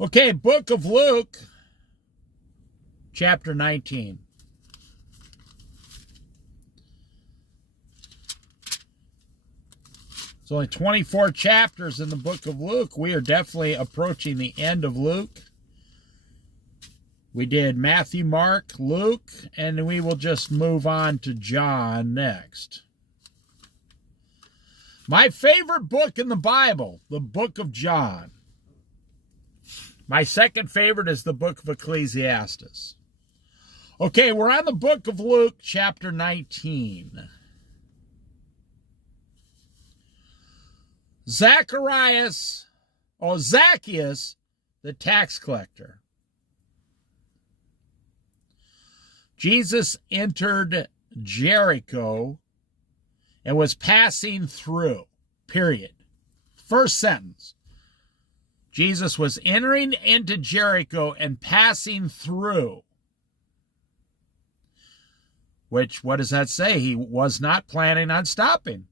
Okay, book of Luke, chapter 19. It's only 24 chapters in the book of Luke. We are definitely approaching the end of Luke. We did Matthew, Mark, Luke, and we will just move on to John next. My favorite book in the Bible, the book of John. My second favorite is the book of Ecclesiastes. Okay, we're on the book of Luke, chapter 19. Zacchaeus, the tax collector. Jesus entered Jericho and was passing through, period. First sentence. Jesus was entering into Jericho and passing through. Which, what does that say? He was not planning on stopping.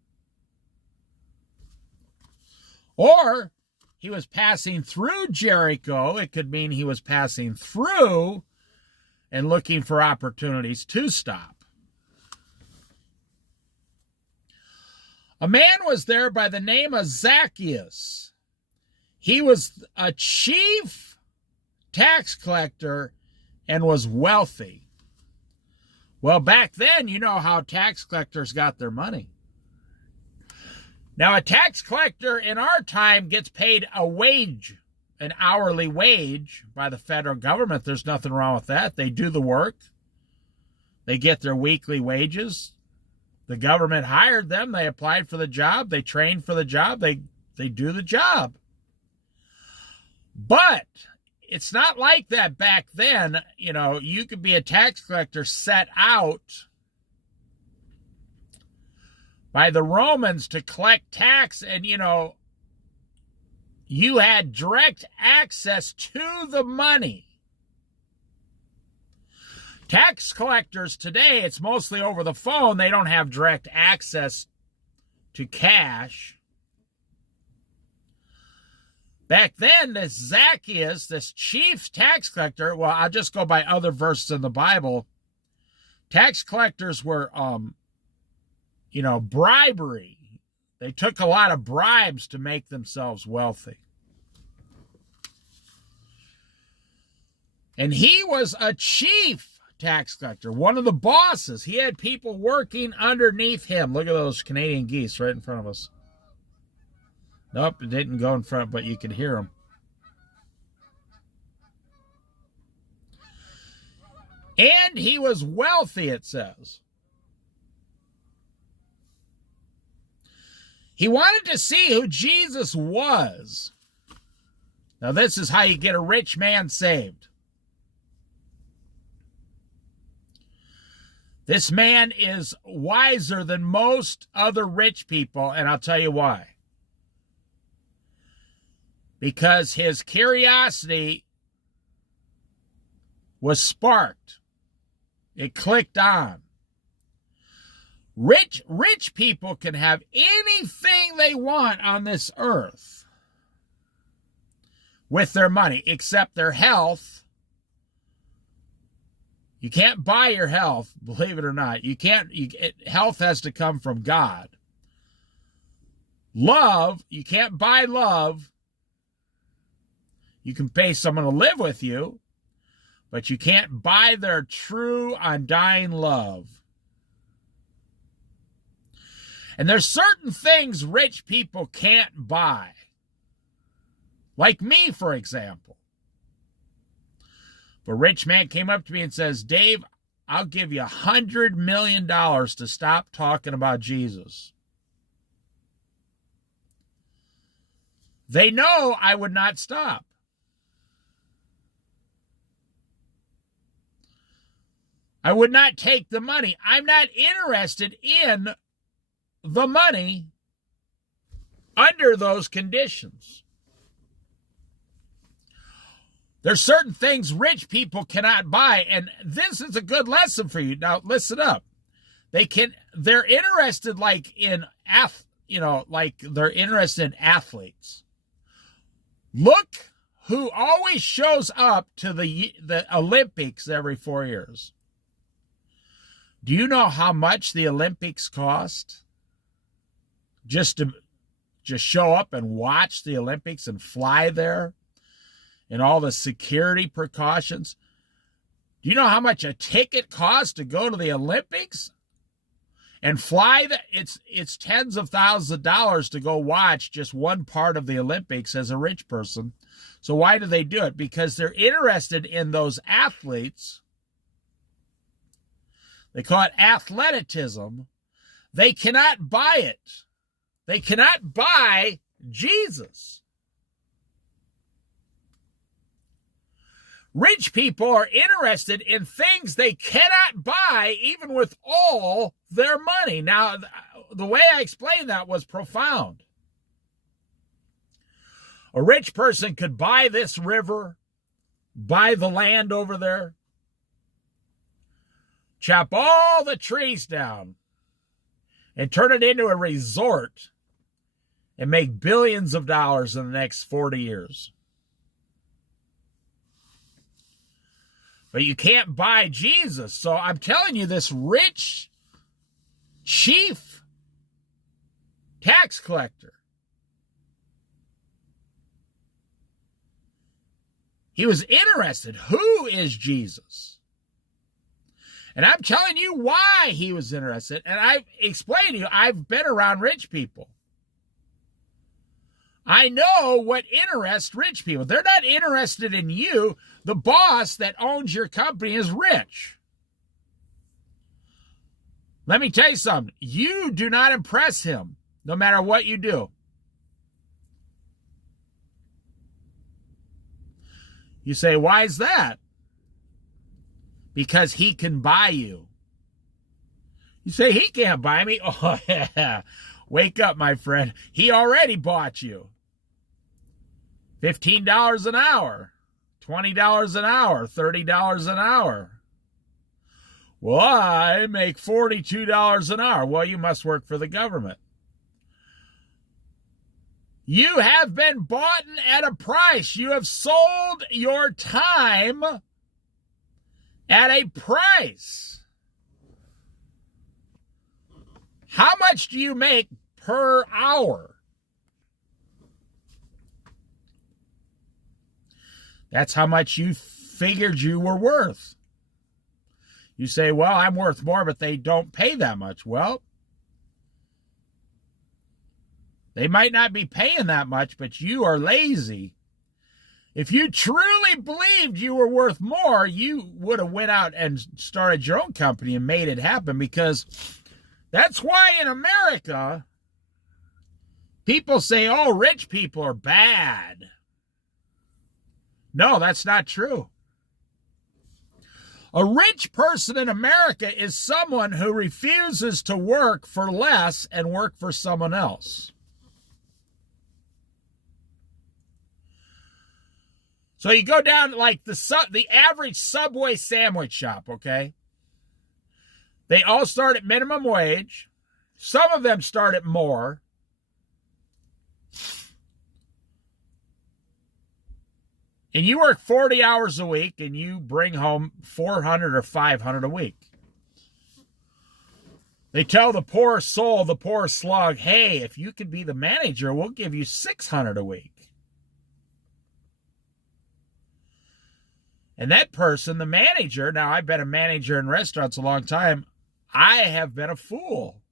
Or he was passing through Jericho. It could mean he was passing through and looking for opportunities to stop. A man was there by the name of Zacchaeus. He was a chief tax collector and was wealthy. Well, back then, you know how tax collectors got their money. Now, a tax collector in our time gets paid a wage, an hourly wage by the federal government. There's nothing wrong with that. They do the work. They get their weekly wages. The government hired them. They applied for the job. They trained for the job. They do the job. But it's not like that back then. You know, you could be a tax collector set out by the Romans to collect tax, and, you know, you had direct access to the money. Tax collectors today, it's mostly over the phone. They don't have direct access to cash. Back then, this Zacchaeus, this chief tax collector, well, I'll just go by other verses in the Bible. Tax collectors were, bribery. They took a lot of bribes to make themselves wealthy. And he was a chief tax collector, one of the bosses. He had people working underneath him. Look at those Canadian geese right in front of us. Nope, it didn't go in front, but you could hear them. And he was wealthy, it says. He wanted to see who Jesus was. Now, this is how you get a rich man saved. This man is wiser than most other rich people, and I'll tell you why. Because his curiosity was sparked. It clicked on. Rich people can have anything they want on this earth with their money, except their health. You can't buy your health, believe it or not. Health has to come from God. Love, you can't buy love. You can pay someone to live with you, but you can't buy their true, undying love. And there's certain things rich people can't buy. Like me, for example. If a rich man came up to me and says, Dave, I'll give you $100 million to stop talking about Jesus. They know I would not stop. I would not take the money. I'm not interested in the money under those conditions. There's certain things rich people cannot buy, and this is a good lesson for you. Now, listen up. They're interested they're interested in athletes. Look who always shows up to the Olympics every 4 years. Do you know how much the Olympics cost? Just to show up and watch the Olympics and fly there and all the security precautions. Do you know how much a ticket costs to go to the Olympics? And fly, it's tens of thousands of dollars to go watch just one part of the Olympics as a rich person. So why do they do it? Because they're interested in those athletes. They call it athleticism. They cannot buy it. They cannot buy Jesus. Rich people are interested in things they cannot buy even with all their money. Now, the way I explained that was profound. A rich person could buy this river, buy the land over there, chop all the trees down, and turn it into a resort and make billions of dollars in the next 40 years. But you can't buy Jesus. So I'm telling you, this rich chief tax collector, he was interested. Who is Jesus? And I'm telling you why he was interested. And I've explained to you, I've been around rich people. I know what interests rich people. They're not interested in you. The boss that owns your company is rich. Let me tell you something. You do not impress him, no matter what you do. You say, why is that? Because he can buy you. You say, he can't buy me? Oh, yeah. Wake up, my friend. He already bought you. $15 an hour, $20 an hour, $30 an hour. Well, I make $42 an hour. Well, you must work for the government. You have been bought at a price. You have sold your time at a price. How much do you make per hour? That's how much you figured you were worth. You say, well, I'm worth more, but they don't pay that much. Well, they might not be paying that much, but you are lazy. If you truly believed you were worth more, you would have went out and started your own company and made it happen, because that's why in America, people say, oh, rich people are bad. No, that's not true. A rich person in America is someone who refuses to work for less and work for someone else. So you go down to like the average Subway sandwich shop, okay? They all start at minimum wage. Some of them start at more. And you work 40 hours a week and you bring home $400 or $500 a week. They tell the poor soul, the poor slug, hey, if you could be the manager, we'll give you $600 a week. And that person, the manager, now I've been a manager in restaurants a long time, I have been a fool.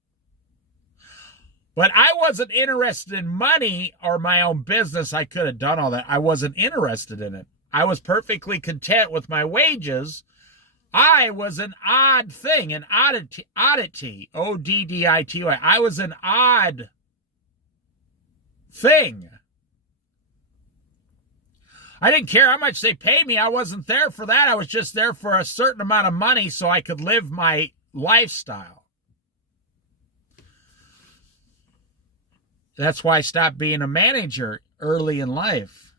But I wasn't interested in money or my own business. I could have done all that. I wasn't interested in it. I was perfectly content with my wages. I was an odd thing, an oddity, O-D-D-I-T-Y. I was an odd thing. I didn't care how much they paid me. I wasn't there for that. I was just there for a certain amount of money so I could live my lifestyle. That's why I stopped being a manager early in life.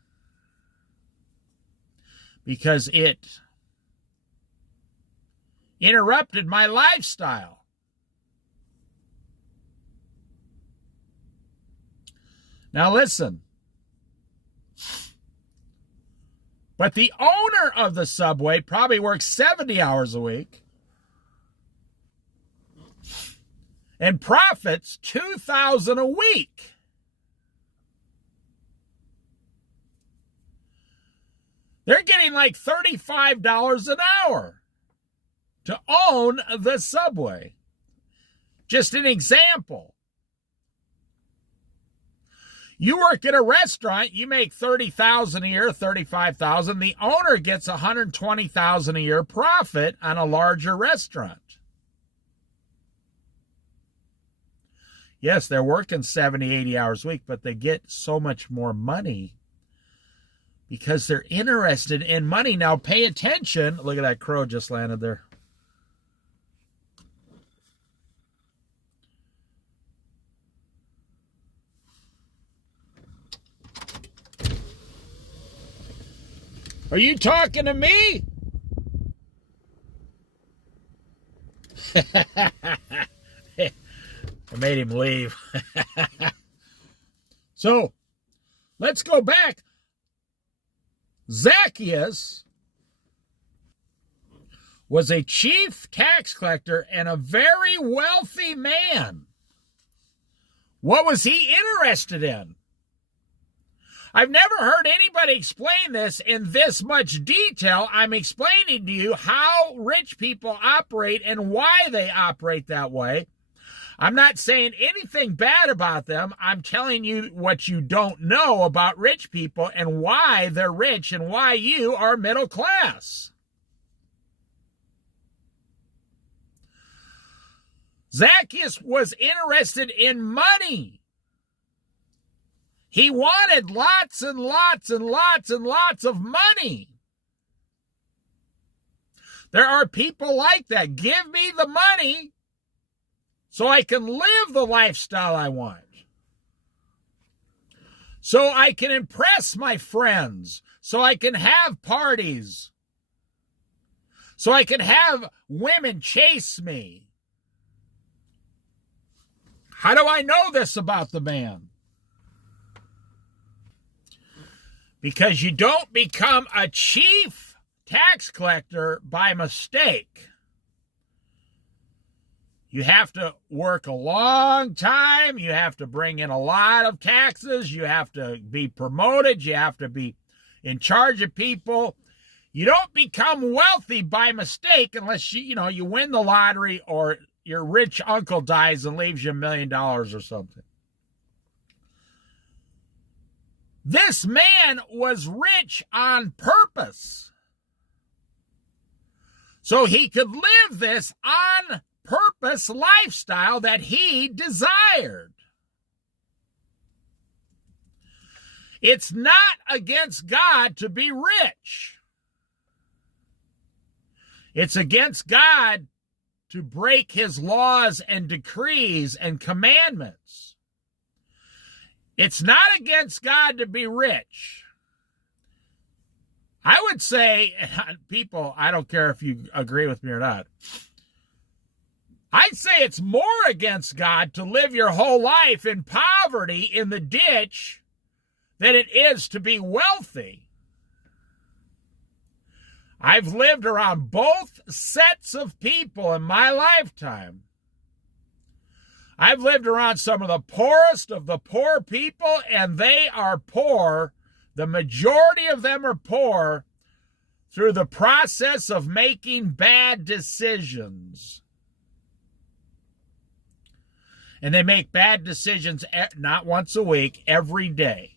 Because it interrupted my lifestyle. Now listen. But the owner of the subway probably works 70 hours a week and profits $2,000 a week. They're getting like $35 an hour to own the subway. Just an example. You work at a restaurant, you make $30,000 a year, $35,000. The owner gets $120,000 a year profit on a larger restaurant. Yes, they're working 70, 80 hours a week, but they get so much more money because they're interested in money. Now, pay attention. Look at that crow just landed there. Are you talking to me? I made him leave. So, let's go back. Zacchaeus was a chief tax collector and a very wealthy man. What was he interested in? I've never heard anybody explain this in this much detail. I'm explaining to you how rich people operate and why they operate that way. I'm not saying anything bad about them. I'm telling you what you don't know about rich people and why they're rich and why you are middle class. Zacchaeus was interested in money. He wanted lots and lots and lots and lots of money. There are people like that. Give me the money so I can live the lifestyle I want. So I can impress my friends. So I can have parties. So I can have women chase me. How do I know this about the man? Because you don't become a chief tax collector by mistake. You have to work a long time. You have to bring in a lot of taxes. You have to be promoted. You have to be in charge of people. You don't become wealthy by mistake unless you win the lottery or your rich uncle dies and leaves you $1 million or something. This man was rich on purpose. So he could live this on purpose lifestyle that he desired. It's not against God to be rich. It's against God to break his laws and decrees and commandments. It's not against God to be rich. I would say, people, I don't care if you agree with me or not, I'd say it's more against God to live your whole life in poverty in the ditch than it is to be wealthy. I've lived around both sets of people in my lifetime. I've lived around some of the poorest of the poor people, and they are poor. The majority of them are poor through the process of making bad decisions. And they make bad decisions not once a week, every day.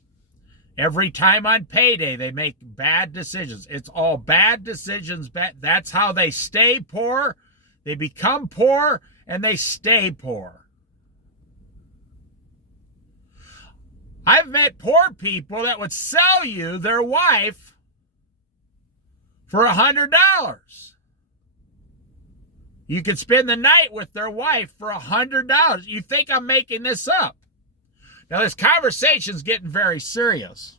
Every time on payday, they make bad decisions. It's all bad decisions. That's how they stay poor. They become poor, and they stay poor. I've met poor people that would sell you their wife for $100. You could spend the night with their wife for $100. You think I'm making this up? Now, this conversation's getting very serious.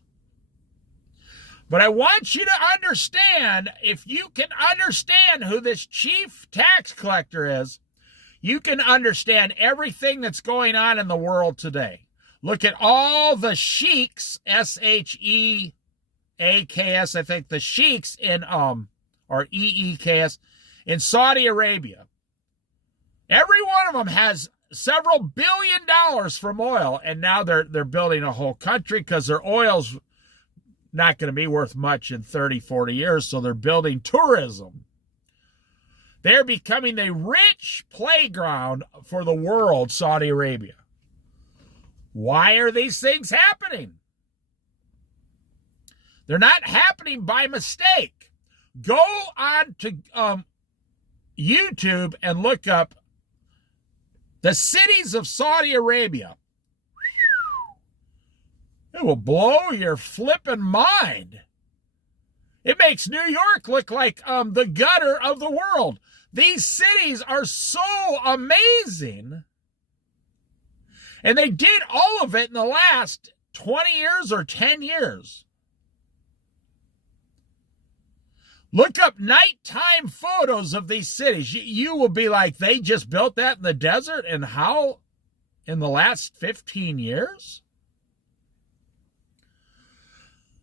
But I want you to understand, if you can understand who this chief tax collector is, you can understand everything that's going on in the world today. Look at all the sheiks, S-H-E-I-K-S, Z-A-K-S, I think, the sheiks in, or E-E-K-S, in Saudi Arabia. Every one of them has several $1 billion from oil, and now they're building a whole country because their oil's not going to be worth much in 30, 40 years, so they're building tourism. They're becoming a rich playground for the world, Saudi Arabia. Why are these things happening? They're not happening by mistake. Go on to YouTube and look up the cities of Saudi Arabia. It will blow your flippin' mind. It makes New York look like the gutter of the world. These cities are so amazing. And they did all of it in the last 20 years or 10 years. Look up nighttime photos of these cities. You will be like, they just built that in the desert? And how? In the last 15 years?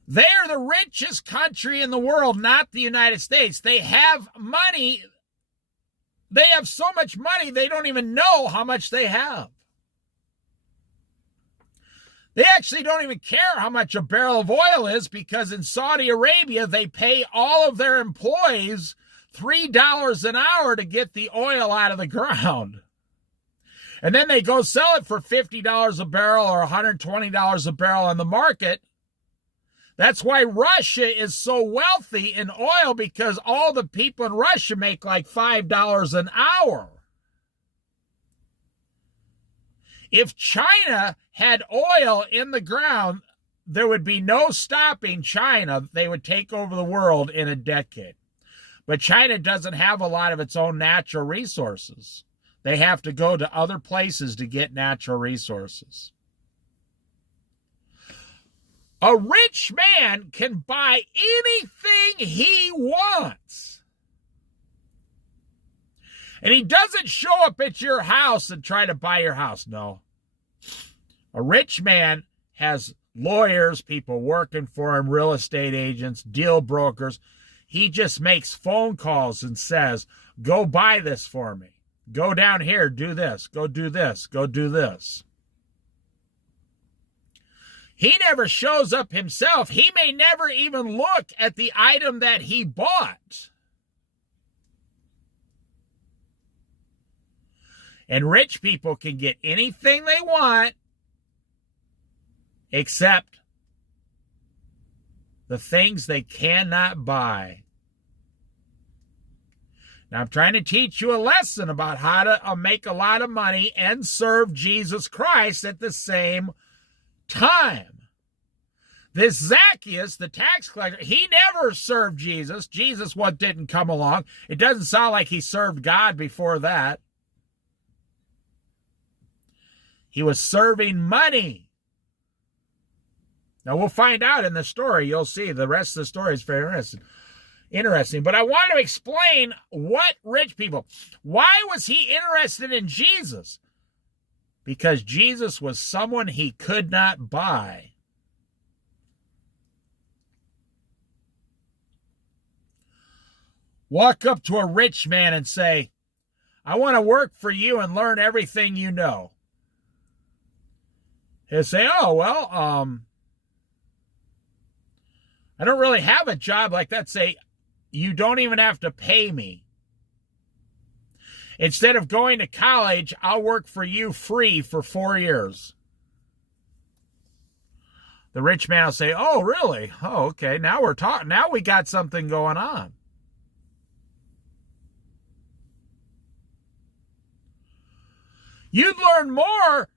They're the richest country in the world, not the United States. They have money. They have so much money, they don't even know how much they have. They actually don't even care how much a barrel of oil is, because in Saudi Arabia, they pay all of their employees $3 an hour to get the oil out of the ground. And then they go sell it for $50 a barrel or $120 a barrel on the market. That's why Russia is so wealthy in oil, because all the people in Russia make like $5 an hour. If China had oil in the ground, there would be no stopping China. They would take over the world in a decade. But China doesn't have a lot of its own natural resources. They have to go to other places to get natural resources. A rich man can buy anything he wants. And he doesn't show up at your house and try to buy your house. No. A rich man has lawyers, people working for him, real estate agents, deal brokers. He just makes phone calls and says, go buy this for me. Go down here, do this. Go do this. Go do this. He never shows up himself. He may never even look at the item that he bought. And rich people can get anything they want except the things they cannot buy. Now, I'm trying to teach you a lesson about how to make a lot of money and serve Jesus Christ at the same time. This Zacchaeus, the tax collector, he never served Jesus. Jesus didn't come along. It doesn't sound like he served God before that. He was serving money. Now, we'll find out in the story. You'll see the rest of the story is very interesting. But I want to explain what rich people, why was he interested in Jesus? Because Jesus was someone he could not buy. Walk up to a rich man and say, I want to work for you and learn everything you know. He'll say, oh, well, I don't really have a job like that. Say, you don't even have to pay me. Instead of going to college, I'll work for you free for 4 years. The rich man will say, oh, really? Oh, okay. Now we're talking. Now we got something going on. You'd learn more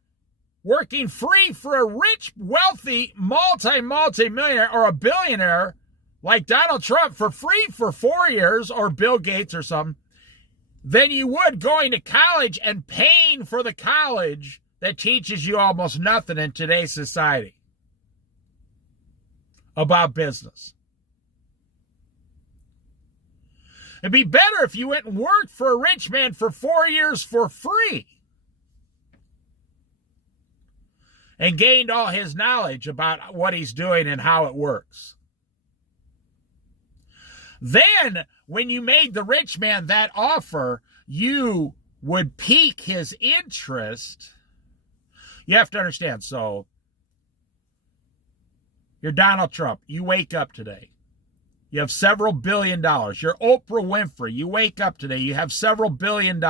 working free for a rich, wealthy, multi-millionaire or a billionaire like Donald Trump for free for 4 years, or Bill Gates or something, than you would going to college and paying for the college that teaches you almost nothing in today's society about business. It'd be better if you went and worked for a rich man for 4 years for free and gained all his knowledge about what he's doing and how it works. Then, when you made the rich man that offer, you would pique his interest. You have to understand, so you're Donald Trump. You wake up today. You have several $1 billion. You're Oprah Winfrey. You wake up today. You have several $1 billion.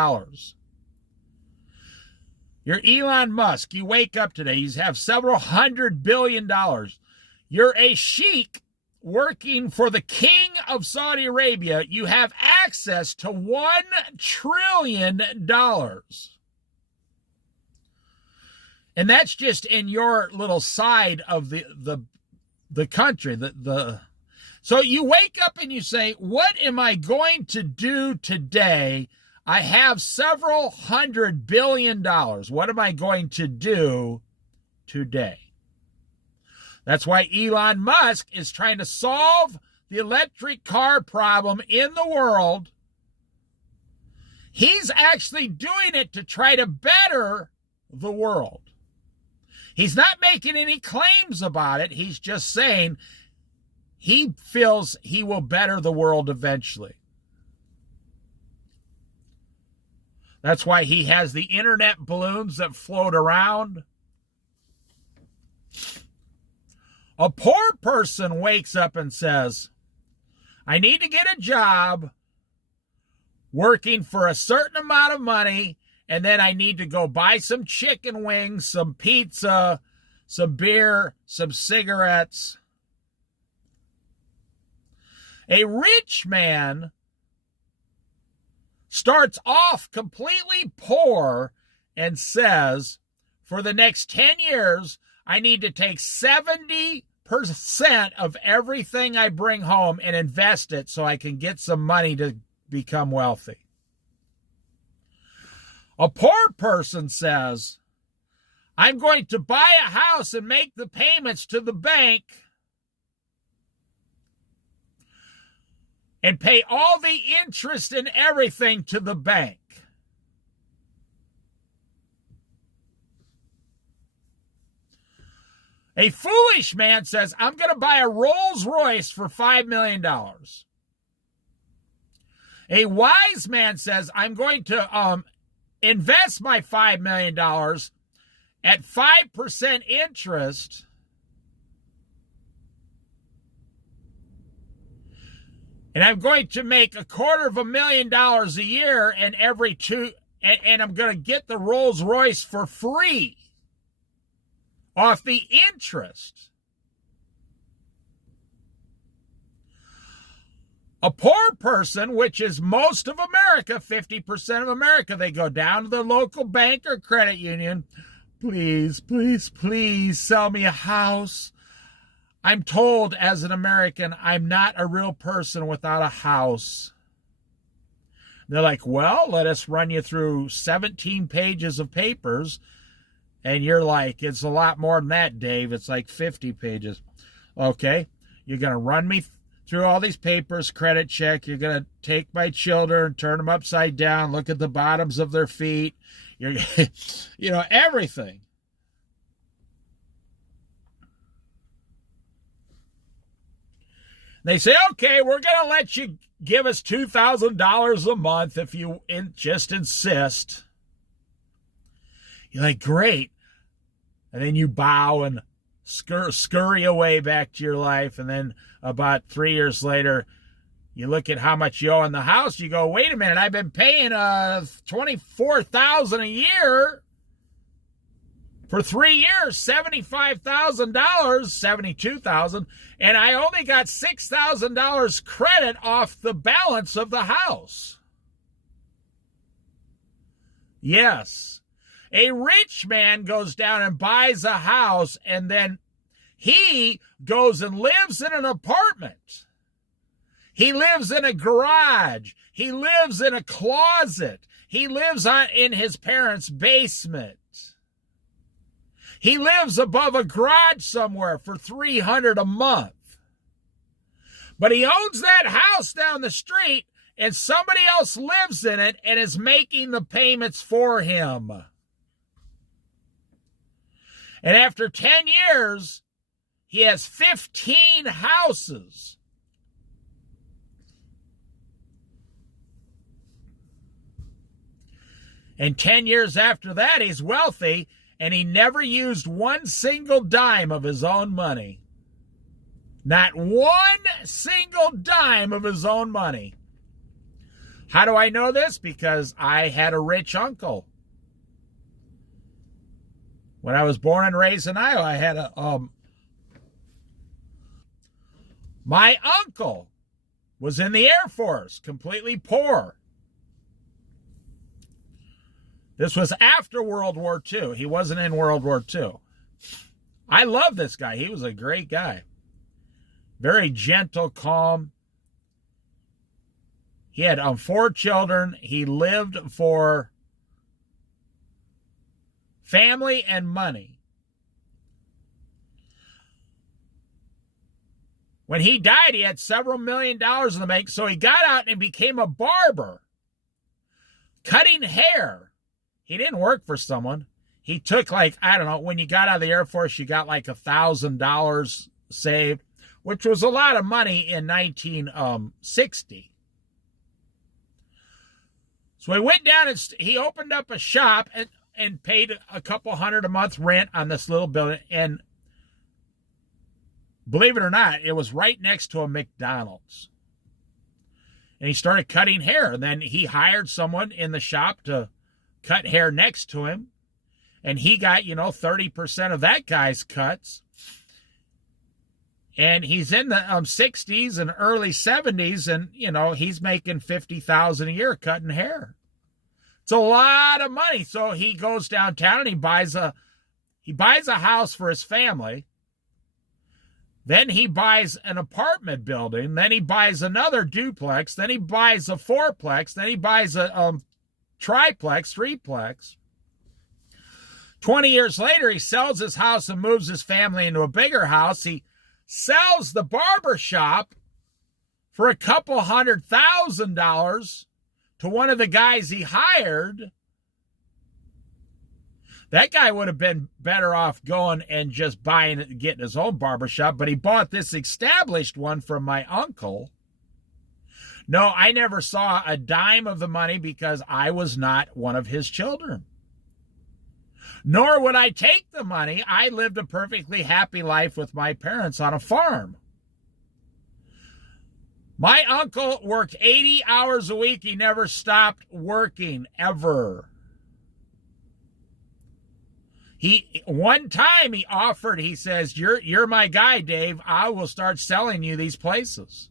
You're Elon Musk. You wake up today. You have several $100 billion. You're a sheik working for the king of Saudi Arabia. You have access to $1 trillion. And that's just in your little side of the country. So you wake up and you say, what am I going to do today? I have several $100 billion. What am I going to do today? That's why Elon Musk is trying to solve the electric car problem in the world. He's actually doing it to try to better the world. He's not making any claims about it. He's just saying he feels he will better the world eventually. That's why he has the internet balloons that float around. A poor person wakes up and says, I need to get a job working for a certain amount of money, and then I need to go buy some chicken wings, some pizza, some beer, some cigarettes. A rich man starts off completely poor and says, for the next 10 years, I need to take 70% of everything I bring home and invest it so I can get some money to become wealthy. A poor person says, I'm going to buy a house and make the payments to the bank and pay all the interest and everything to the bank. A foolish man says, I'm going to buy a Rolls Royce for $5 million. A wise man says, I'm going to invest my $5 million at 5% interest. And I'm going to make $250,000 a year, and and I'm going to get the Rolls Royce for free off the interest. A poor person, which is most of America, 50% of America, they go down to the local bank or credit union. Please, please, please sell me a house. I'm told as an American, I'm not a real person without a house. They're like, well, let us run you through 17 pages of papers. And you're like, it's a lot more than that, Dave. It's like 50 pages. Okay, you're going to run me through all these papers, credit check. You're going to take my children, turn them upside down, look at the bottoms of their feet. You're, everything. They say, okay, we're going to let you give us $2,000 a month if you just insist. You're like, great. And then you bow and scurry away back to your life. And then about 3 years later, you look at how much you owe on the house. You go, wait a minute, I've been paying $24,000 a year for 3 years, $75,000, $72,000, and I only got $6,000 credit off the balance of the house. Yes. A rich man goes down and buys a house, and then he goes and lives in an apartment. He lives in a garage. He lives in a closet. He lives in his parents' basement. He lives above a garage somewhere for $300 a month. But he owns that house down the street, and somebody else lives in it and is making the payments for him. And after 10 years, he has 15 houses. And 10 years after that, he's wealthy, and he never used one single dime of his own money. Not one single dime of his own money. How do I know this? Because I had a rich uncle. When I was born and raised in Iowa, I had my uncle was in the Air Force, completely poor. This was after World War II. He wasn't in World War II. I love this guy. He was a great guy. Very gentle, calm. He had 4 children. He lived for family and money. When he died, he had several $1 million in the bank, so he got out and became a barber, cutting hair. He didn't work for someone. He took, like, I don't know, when you got out of the Air Force, you got like $1,000 saved, which was a lot of money in 1960. So he went down and he opened up a shop and paid a couple $100 a month rent on this little building. And believe it or not, it was right next to a McDonald's. And he started cutting hair. And then he hired someone in the shop to cut hair next to him. And he got, 30% of that guy's cuts. And he's in the 60s and early 70s. And, he's making $50,000 a year cutting hair. It's a lot of money. So he goes downtown and he buys a house for his family. Then he buys an apartment building. Then he buys another duplex. Then he buys a fourplex. Then he buys a triplex, threeplex. 20 years later, he sells his house and moves his family into a bigger house. He sells the barber shop for a couple $100,000 to one of the guys he hired. That guy would have been better off going and just buying it and getting his own barbershop, but he bought this established one from my uncle. No, I never saw a dime of the money because I was not one of his children. Nor would I take the money. I lived a perfectly happy life with my parents on a farm. My uncle worked 80 hours a week. He never stopped working, ever. One time he offered, he says, you're my guy, Dave. I will start selling you these places.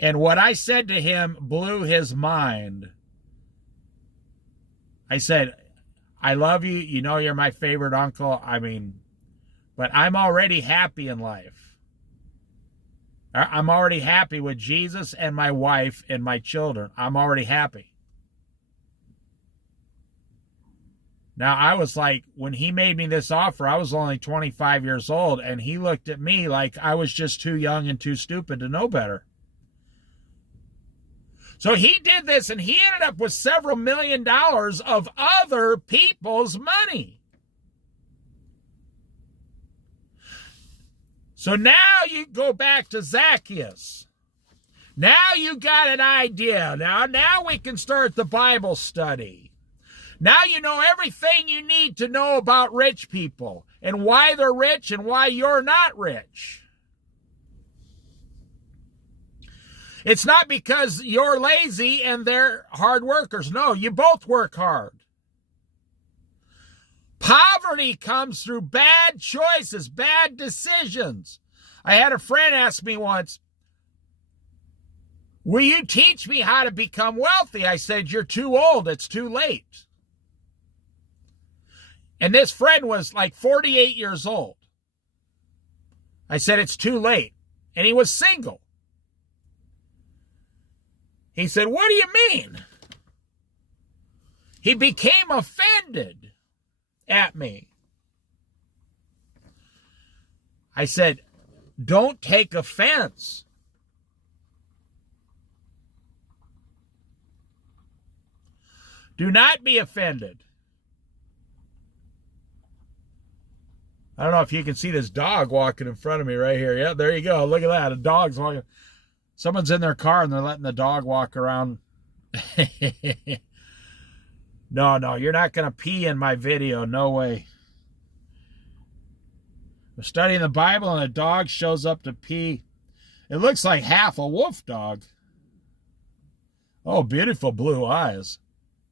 And what I said to him blew his mind. I said, I love you. You're my favorite uncle. But I'm already happy in life. I'm already happy with Jesus and my wife and my children. I'm already happy. Now, I was like, when he made me this offer, I was only 25 years old, and he looked at me like I was just too young and too stupid to know better. So he did this, and he ended up with several $1 million of other people's money. So now you go back to Zacchaeus. Now you got an idea. Now we can start the Bible study. Now you know everything you need to know about rich people and why they're rich and why you're not rich. It's not because you're lazy and they're hard workers. No, you both work hard. Poverty comes through bad choices, bad decisions. I had a friend ask me once, will you teach me how to become wealthy? I said, you're too old. It's too late. And this friend was like 48 years old. I said, it's too late. And he was single. He said, what do you mean? He became offended at me. I said, don't take offense. Do not be offended. I don't know if you can see this dog walking in front of me right here. Yeah, there you go. Look at that. A dog's walking. Someone's in their car and they're letting the dog walk around No, you're not going to pee in my video. No way. We're studying the Bible and a dog shows up to pee. It looks like half a wolf dog. Oh, beautiful blue eyes.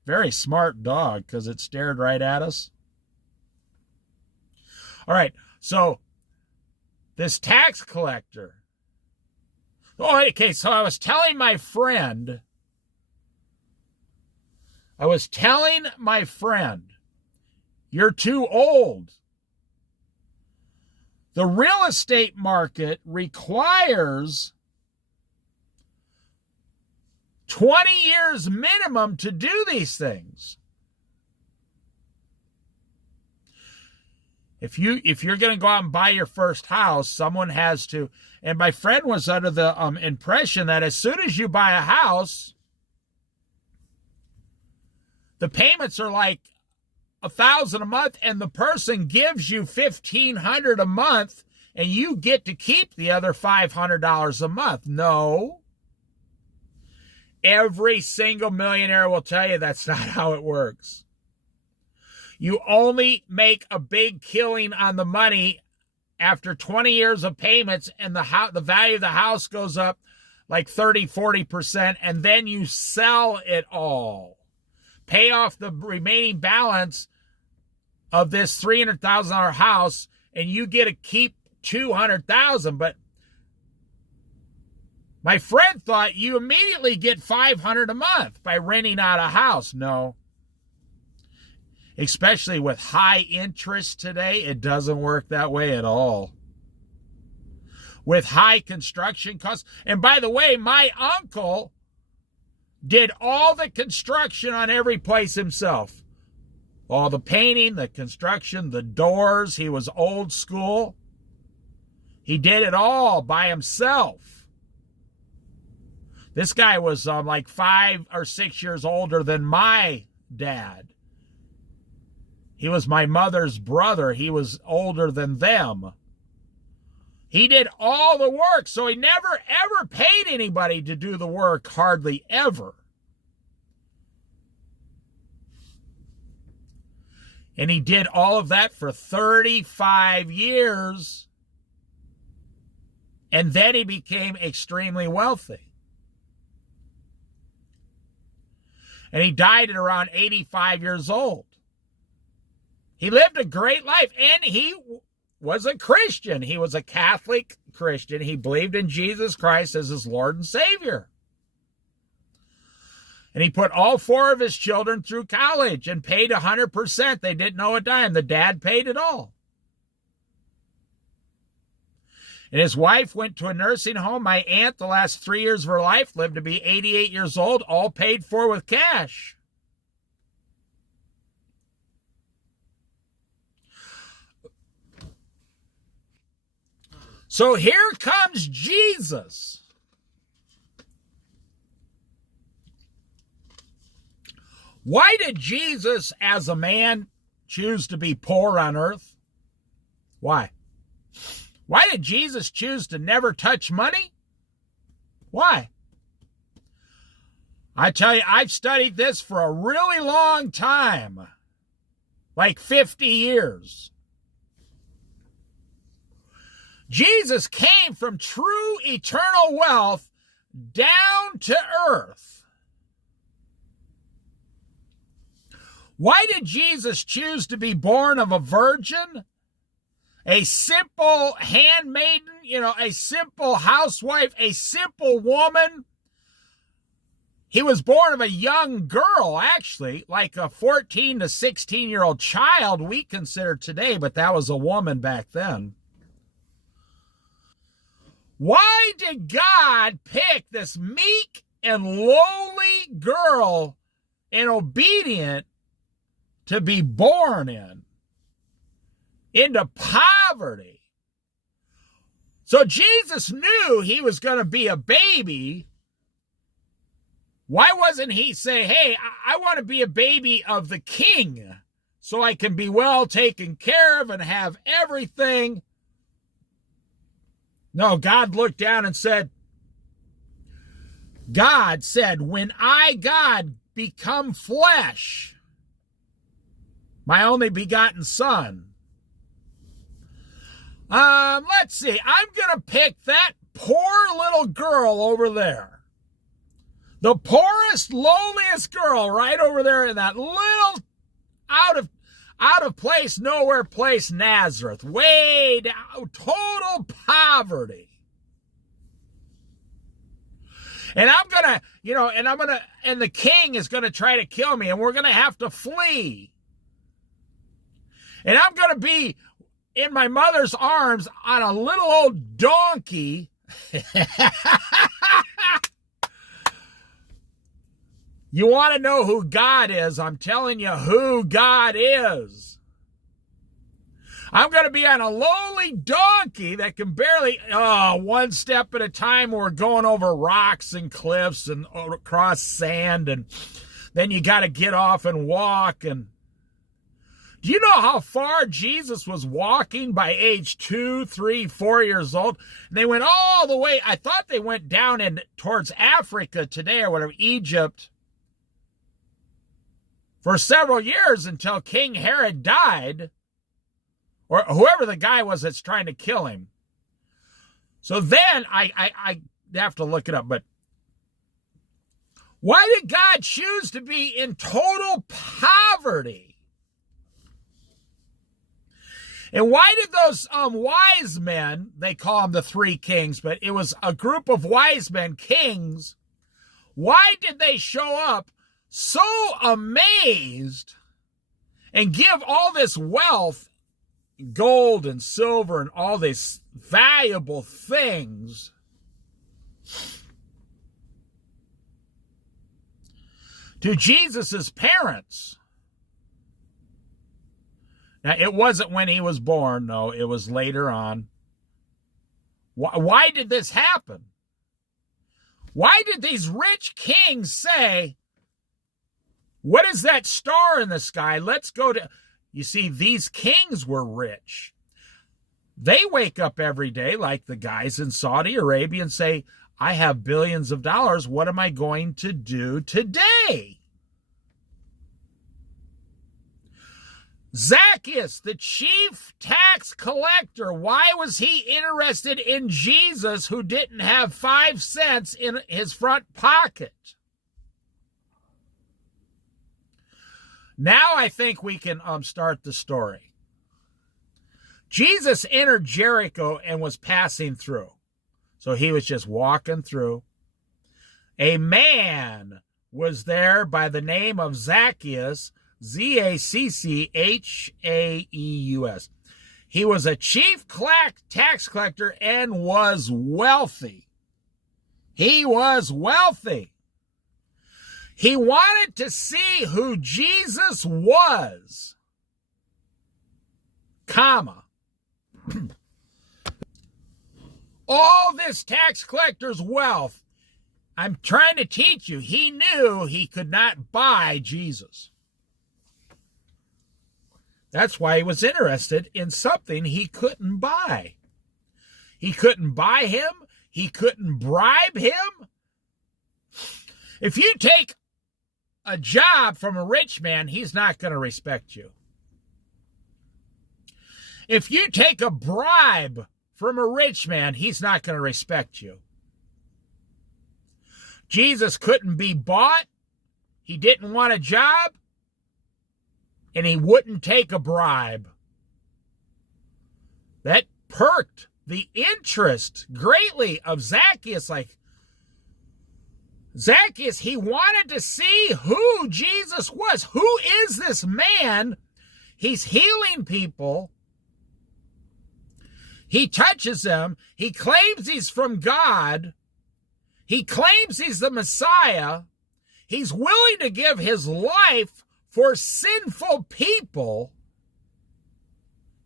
Very smart dog because it stared right at us. All right, so this tax collector. Oh, okay, so I was telling my friend, you're too old. The real estate market requires 20 years minimum to do these things. If you're going to go out and buy your first house, someone has to. And my friend was under the impression that as soon as you buy a house, the payments are like $1,000 a month, and the person gives you $1,500 a month, and you get to keep the other $500 a month. No. Every single millionaire will tell you that's not how it works. You only make a big killing on the money after 20 years of payments, and the value of the house goes up like 30-40%, and then you sell it all. Pay off the remaining balance of this $300,000 house, and you get to keep $200,000. But my friend thought you immediately get $500 a month by renting out a house. No. Especially with high interest today, it doesn't work that way at all. With high construction costs. And by the way, my uncle did all the construction on every place himself. All the painting, the construction, the doors. He was old school. He did it all by himself. This guy was like 5 or 6 years older than my dad. He was my mother's brother. He was older than them. He did all the work, so he never, ever paid anybody to do the work, hardly ever. And he did all of that for 35 years. And then he became extremely wealthy. And he died at around 85 years old. He lived a great life, and he was a Christian. He was a Catholic Christian. He believed in Jesus Christ as his Lord and Savior. And he put all 4 of his children through college and paid 100%. They didn't know a dime. The dad paid it all. And his wife went to a nursing home. My aunt, the last 3 years of her life, lived to be 88 years old, all paid for with cash. So here comes Jesus. Why did Jesus, as a man, choose to be poor on earth? Why? Why did Jesus choose to never touch money? Why? I tell you, I've studied this for a really long time, like 50 years. Jesus came from true eternal wealth down to earth. Why did Jesus choose to be born of a virgin? A simple handmaiden, a simple housewife, a simple woman. He was born of a young girl, actually, like a 14 to 16-year-old child we consider today, but that was a woman back then. Why did God pick this meek and lowly girl and obedient to be born into poverty? So Jesus knew he was going to be a baby. Why wasn't he say, hey, I want to be a baby of the king so I can be well taken care of and have everything? No, God looked down and said, God said, when I, God, become flesh, my only begotten Son. Let's see. I'm going to pick that poor little girl over there. The poorest, lowliest girl right over there in that little out of place, nowhere place, Nazareth. Way down, total poverty. And I'm going to, and the king is going to try to kill me, and we're going to have to flee. And I'm going to be in my mother's arms on a little old donkey. You want to know who God is? I'm telling you who God is. I'm going to be on a lowly donkey that can barely, one step at a time. We're going over rocks and cliffs and across sand, and then you got to get off and walk. And do you know how far Jesus was walking by age 2, 3, 4 years old? And they went all the way. I thought they went down in towards Africa today or whatever, Egypt, for several years until King Herod died, or whoever the guy was that's trying to kill him. So then I have to look it up, but why did God choose to be in total poverty? And why did those wise men, they call them the three kings, but it was a group of wise men, kings, why did they show up so amazed and give all this wealth, gold and silver and all these valuable things to Jesus's parents? Now, it wasn't when he was born. No, it was later on. Why did this happen? Why did these rich kings say, what is that star in the sky? Let's go to... You see, these kings were rich. They wake up every day like the guys in Saudi Arabia and say, I have billions of dollars. What am I going to do today? Zacchaeus, the chief tax collector, why was he interested in Jesus who didn't have 5 cents in his front pocket? Now I think we can start the story. Jesus entered Jericho and was passing through. So he was just walking through. A man was there by the name of Zacchaeus, Zacchaeus. He was a chief tax collector and was wealthy. He was wealthy. He wanted to see who Jesus was, comma. All this tax collector's wealth, I'm trying to teach you, he knew he could not buy Jesus. That's why he was interested in something he couldn't buy. He couldn't buy him. He couldn't bribe him. If you take a job from a rich man, he's not going to respect you. If you take a bribe from a rich man, he's not going to respect you. Jesus couldn't be bought. He didn't want a job. And he wouldn't take a bribe. That perked the interest greatly of Zacchaeus. Like, Zacchaeus, he wanted to see who Jesus was. Who is this man? He's healing people. He touches them. He claims he's from God. He claims he's the Messiah. He's willing to give his life for sinful people,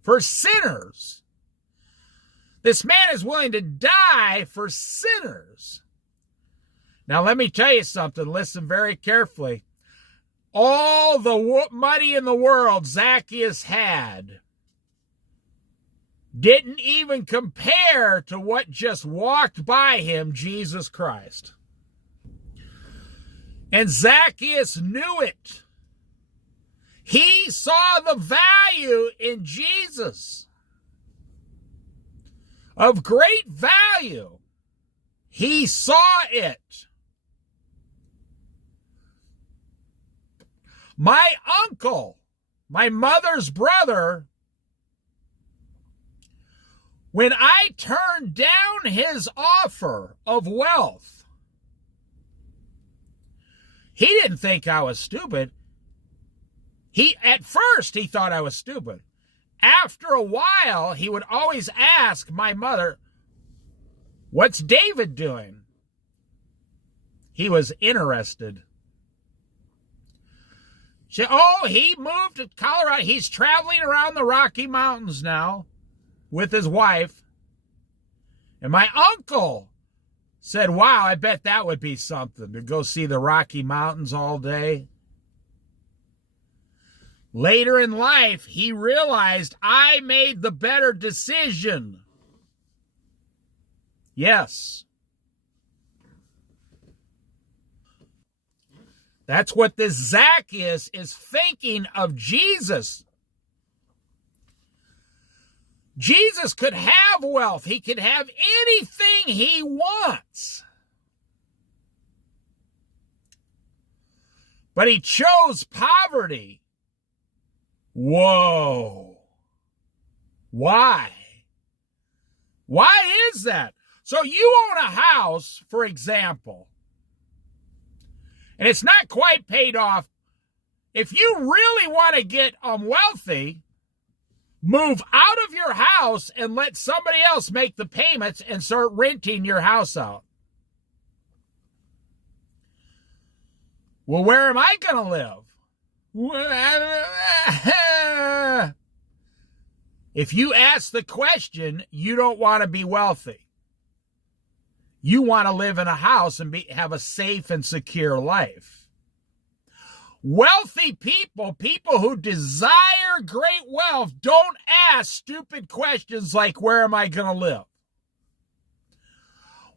for sinners. This man is willing to die for sinners. Now, let me tell you something. Listen very carefully. All the money in the world Zacchaeus had didn't even compare to what just walked by him, Jesus Christ. And Zacchaeus knew it. He saw the value in Jesus. Of great value. He saw it. My uncle, my mother's brother, when I turned down his offer of wealth, he didn't think I was stupid. At first, he thought I was stupid. After a while, he would always ask my mother, "What's David doing?" He was interested. He moved to Colorado. He's traveling around the Rocky Mountains now with his wife. And my uncle said, "Wow, I bet that would be something to go see the Rocky Mountains all day." Later in life, he realized I made the better decision. Yes. That's what this Zacchaeus is thinking of Jesus. Jesus could have wealth. He could have anything he wants. But he chose poverty. Whoa. Why? Why is that? So you own a house, for example, and it's not quite paid off. If you really want to get wealthy, move out of your house and let somebody else make the payments and start renting your house out. Well, where am I going to live? If you ask the question, you don't want to be wealthy. You want to live in a house and have a safe and secure life. Wealthy people, people who desire great wealth, don't ask stupid questions like, where am I going to live?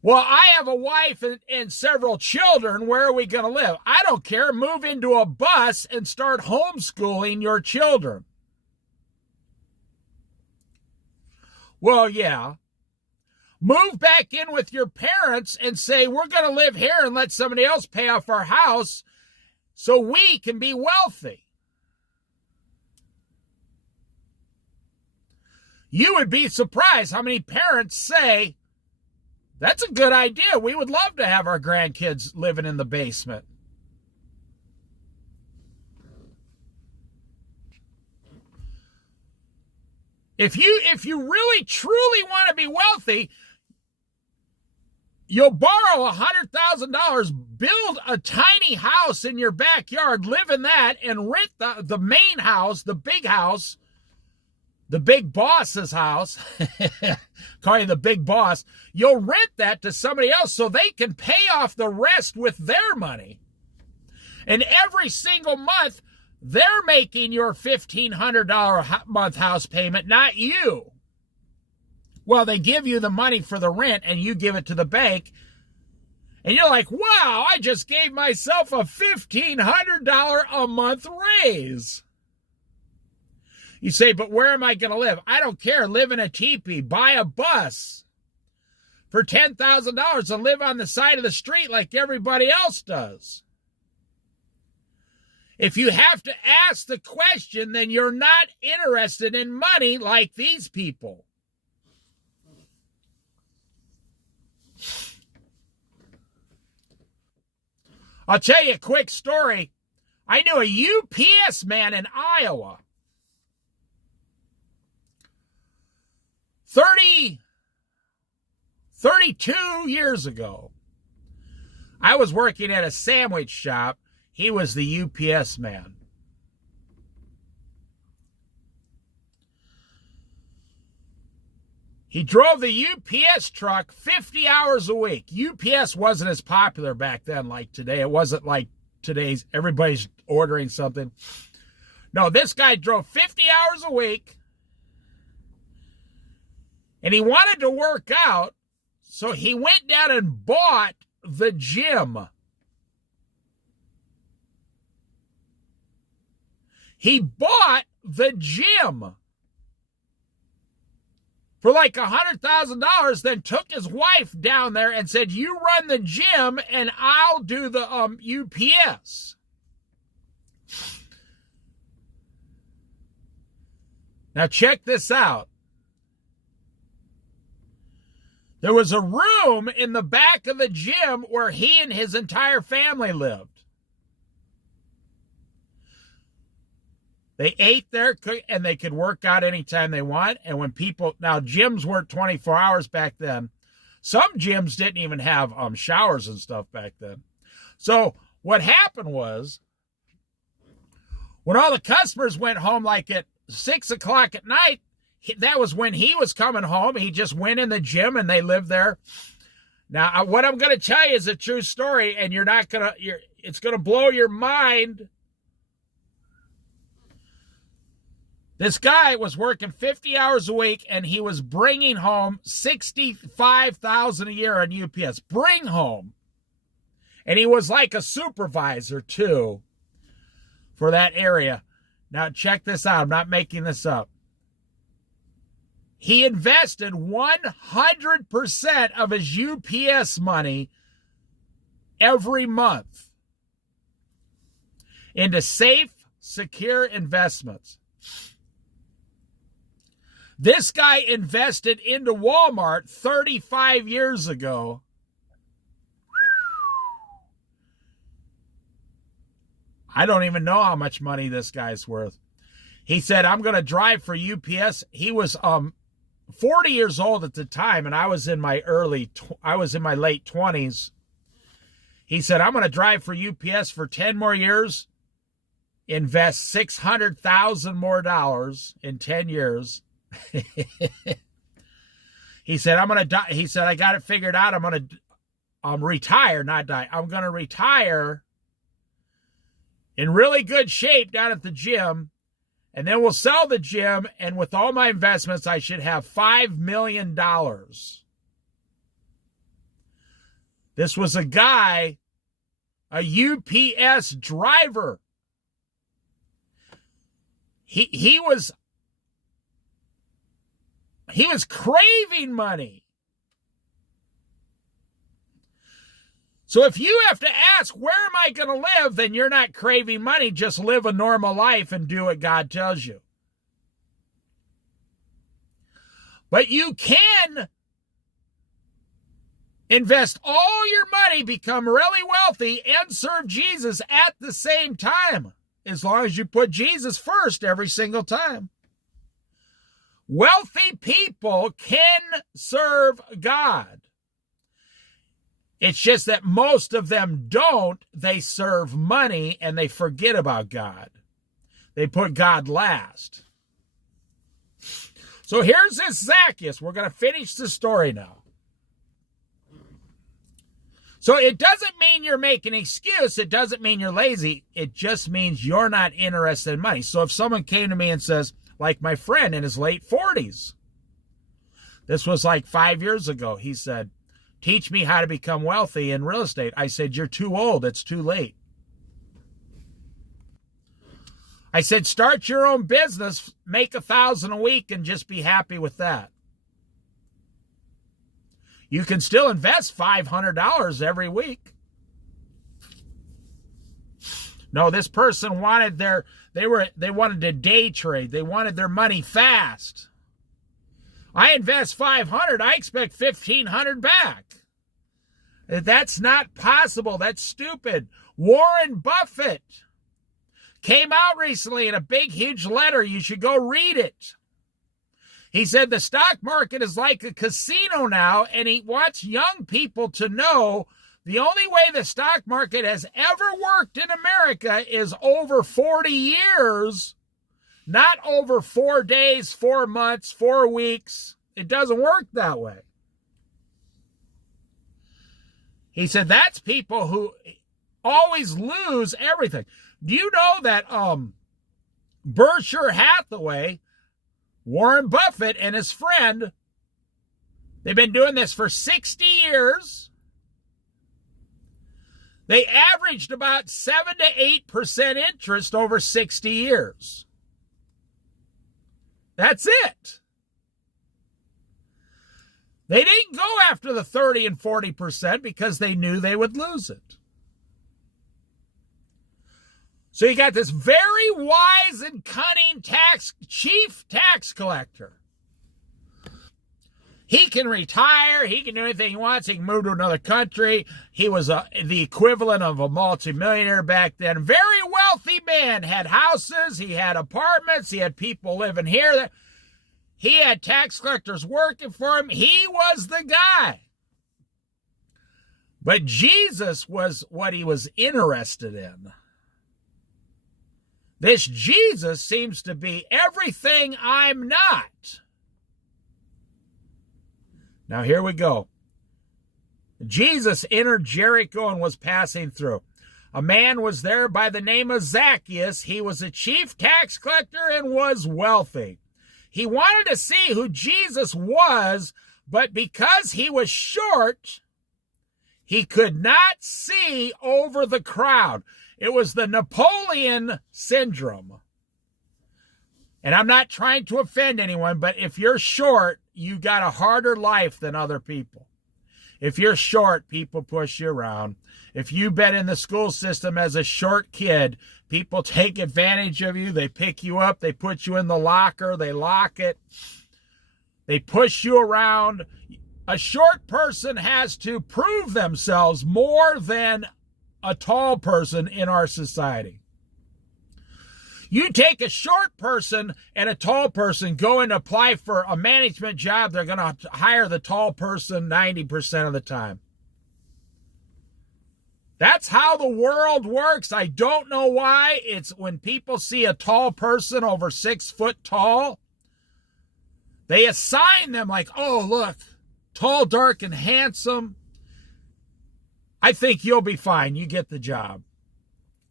Well, I have a wife and several children. Where are we going to live? I don't care. Move into a bus and start homeschooling your children. Well, yeah. Move back in with your parents and say, we're going to live here and let somebody else pay off our house so we can be wealthy. You would be surprised how many parents say, that's a good idea. We would love to have our grandkids living in the basement. If you really, truly want to be wealthy, you'll borrow $100,000, build a tiny house in your backyard, live in that, and rent the main house, the big house, the big boss's house, call you the big boss. You'll rent that to somebody else so they can pay off the rest with their money. And every single month, they're making your $1,500 month house payment, not you. Well, they give you the money for the rent and you give it to the bank. And you're like, wow, I just gave myself a $1,500 a month raise. You say, but where am I going to live? I don't care. Live in a teepee. Buy a bus for $10,000 and live on the side of the street like everybody else does. If you have to ask the question, then you're not interested in money like these people. I'll tell you a quick story. I knew a UPS man in Iowa. 32 years ago. I was working at a sandwich shop. He was the UPS man. He drove the UPS truck 50 hours a week. UPS wasn't as popular back then like today. It wasn't like today's everybody's ordering something. No, this guy drove 50 hours a week. And he wanted to work out, so he went down and bought the gym. He bought the gym for like $100,000, then took his wife down there and said, you run the gym and I'll do the UPS. Now check this out. There was a room in the back of the gym where he and his entire family lived. They ate there and they could work out anytime they want. And when people, now gyms weren't 24 hours back then. Some gyms didn't even have showers and stuff back then. So what happened was, when all the customers went home like at 6 o'clock at night, that was when he was coming home. He just went in the gym and they lived there. Now, what I'm going to tell you is a true story, and it's going to blow your mind. This guy was working 50 hours a week, and he was bringing home $65,000 a year on UPS. Bring home. And he was like a supervisor, too, for that area. Now, check this out. I'm not making this up. He invested 100% of his UPS money every month into safe, secure investments. This guy invested into Walmart 35 years ago. I don't even know how much money this guy's worth. He said, I'm going to drive for UPS. He was 40 years old at the time, and I was in my late 20s. He said, I'm going to drive for UPS for 10 more years, invest $600,000 more in 10 years. He said, I'm going to die. He said, I got it figured out. I'm going to retire, not die. I'm going to retire in really good shape down at the gym, and then we'll sell the gym, and with all my investments, I should have $5 million. This was a guy, a UPS driver. He was craving money. So if you have to ask, where am I going to live? Then you're not craving money. Just live a normal life and do what God tells you. But you can invest all your money, become really wealthy, and serve Jesus at the same time, as long as you put Jesus first every single time. Wealthy people can serve God. It's just that most of them don't. They serve money and they forget about God. They put God last. So here's this Zacchaeus. We're going to finish the story now. So it doesn't mean you're making an excuse. It doesn't mean you're lazy. It just means you're not interested in money. So if someone came to me and says, like my friend in his late 40s, this was like 5 years ago, he said, teach me how to become wealthy in real estate. I said, you're too old. It's too late. I said, start your own business, make $1,000 a week, and just be happy with that. You can still invest $500 every week. No, this person wanted they wanted to day trade. They wanted their money fast. I invest $500, I expect $1,500 back. That's not possible. That's stupid. Warren Buffett came out recently in a big, huge letter. You should go read it. He said the stock market is like a casino now, and he wants young people to know the only way the stock market has ever worked in America is over 40 years, not over 4 days, 4 months, 4 weeks. It doesn't work that way. He said that's people who always lose everything. Do you know that Berkshire Hathaway, Warren Buffett and his friend, they've been doing this for 60 years. They averaged about 7 to 8% interest over 60 years. That's it. They didn't go after the 30 and 40% because they knew they would lose it. So you got this very wise and cunning chief tax collector. He can retire. He can do anything he wants. He can move to another country. He was the equivalent of a multimillionaire back then. Very wealthy man. Had houses. He had apartments. He had people living here. He had tax collectors working for him. He was the guy. But Jesus was what he was interested in. This Jesus seems to be everything I'm not. Now here we go. Jesus entered Jericho and was passing through. A man was there by the name of Zacchaeus. He was a chief tax collector and was wealthy. He wanted to see who Jesus was, but because he was short, he could not see over the crowd. It was the Napoleon syndrome. And I'm not trying to offend anyone, but if you're short, you got a harder life than other people. If you're short, people push you around. If you've been in the school system as a short kid, people take advantage of you. They pick you up. They put you in the locker. They lock it. They push you around. A short person has to prove themselves more than a tall person in our society. You take a short person and a tall person, go and apply for a management job, they're going to hire the tall person 90% of the time. That's how the world works. I don't know why. It's when people see a tall person over 6 foot tall, they assign them like, oh, look, tall, dark, and handsome. I think you'll be fine. You get the job.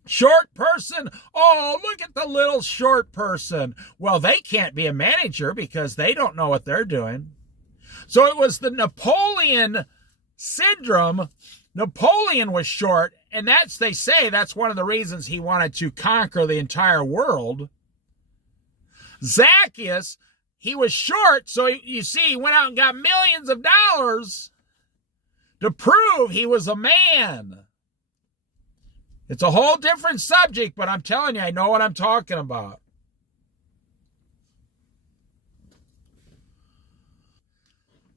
Short person, oh, look at the little short person. Well, they can't be a manager because they don't know what they're doing. So it was the Napoleon syndrome. Napoleon was short, and they say that's one of the reasons he wanted to conquer the entire world. Zacchaeus, he was short, so you see, he went out and got millions of dollars to prove he was a man. It's a whole different subject, but I'm telling you, I know what I'm talking about.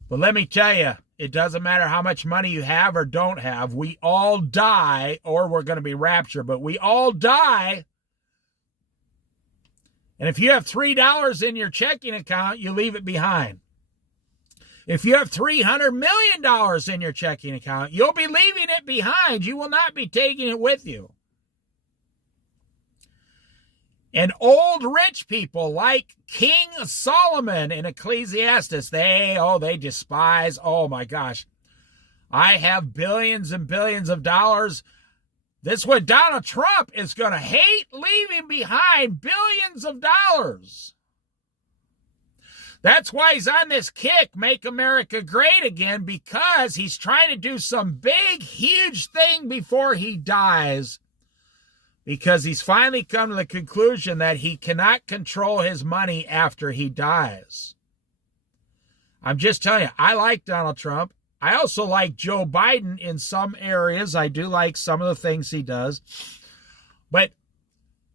But let me tell you, it doesn't matter how much money you have or don't have. We all die, or we're going to be raptured, but we all die. And if you have $3 in your checking account, you leave it behind. If you have $300 million in your checking account, you'll be leaving it behind. You will not be taking it with you. And old rich people like King Solomon in Ecclesiastes, they despise, oh my gosh, I have billions and billions of dollars. This is what Donald Trump is going to hate leaving behind billions of dollars. That's why he's on this kick, Make America Great Again, because he's trying to do some big, huge thing before he dies, because he's finally come to the conclusion that he cannot control his money after he dies. I'm just telling you, I like Donald Trump. I also like Joe Biden in some areas. I do like some of the things he does. But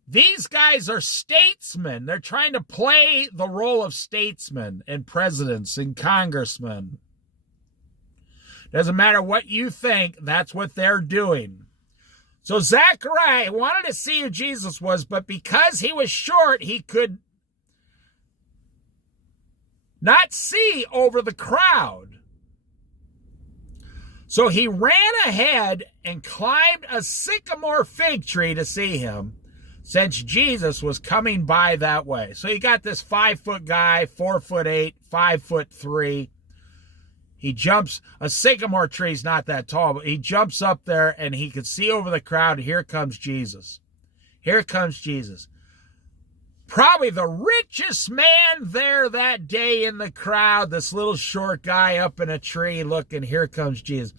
these guys are statesmen. They're trying to play the role of statesmen and presidents and congressmen. Doesn't matter what you think, that's what they're doing. So Zechariah wanted to see who Jesus was, but because he was short, he could not see over the crowd. So he ran ahead and climbed a sycamore fig tree to see him, since Jesus was coming by that way. So you got this 5-foot guy, 4'8", 5'3". He jumps, a sycamore tree's not that tall, but he jumps up there and he could see over the crowd. Here comes Jesus. Here comes Jesus. Probably the richest man there that day in the crowd, this little short guy up in a tree looking, here comes Jesus.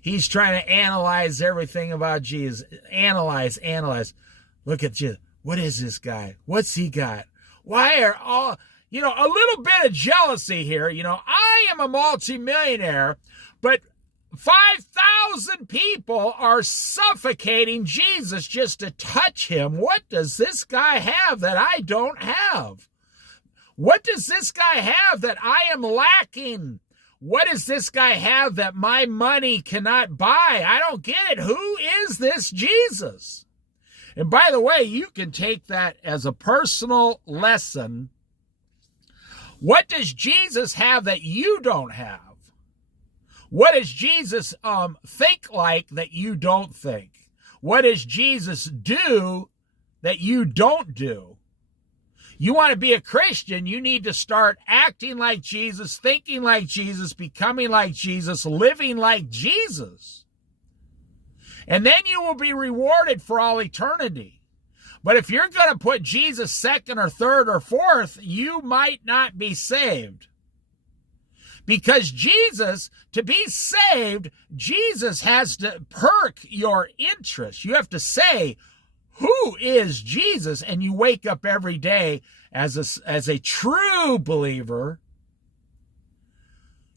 He's trying to analyze everything about Jesus. Analyze. Look at Jesus. What is this guy? What's he got? Why are all, a little bit of jealousy here. I am a multimillionaire, but 5,000 people are suffocating Jesus just to touch him. What does this guy have that I don't have? What does this guy have that I am lacking? What does this guy have that my money cannot buy? I don't get it. Who is this Jesus? And by the way, you can take that as a personal lesson. What does Jesus have that you don't have? What does Jesus think like that you don't think? What does Jesus do that you don't do? You want to be a Christian, you need to start acting like Jesus, thinking like Jesus, becoming like Jesus, living like Jesus. And then you will be rewarded for all eternity. But if you're going to put Jesus second or third or fourth, you might not be saved. Because to be saved, Jesus has to perk your interest. You have to say, who is Jesus? And you wake up every day as a true believer.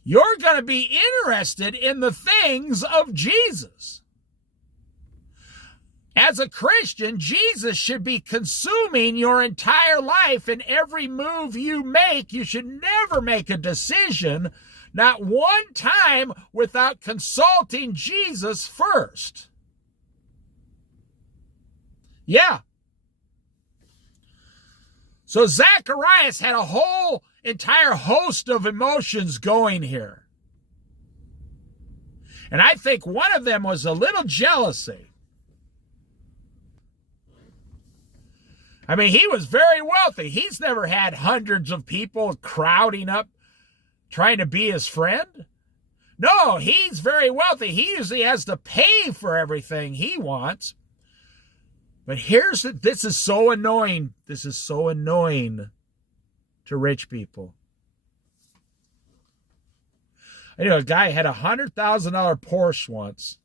You're going to be interested in the things of Jesus. As a Christian, Jesus should be consuming your entire life, and every move you make, you should never make a decision, not one time, without consulting Jesus first. Yeah. So Zacchaeus had a whole entire host of emotions going here. And I think one of them was a little jealousy. I mean, he was very wealthy. He's never had hundreds of people crowding up trying to be his friend. No, he's very wealthy. He usually has to pay for everything he wants. But this is so annoying. This is so annoying to rich people. I know a guy had a $100,000 Porsche once.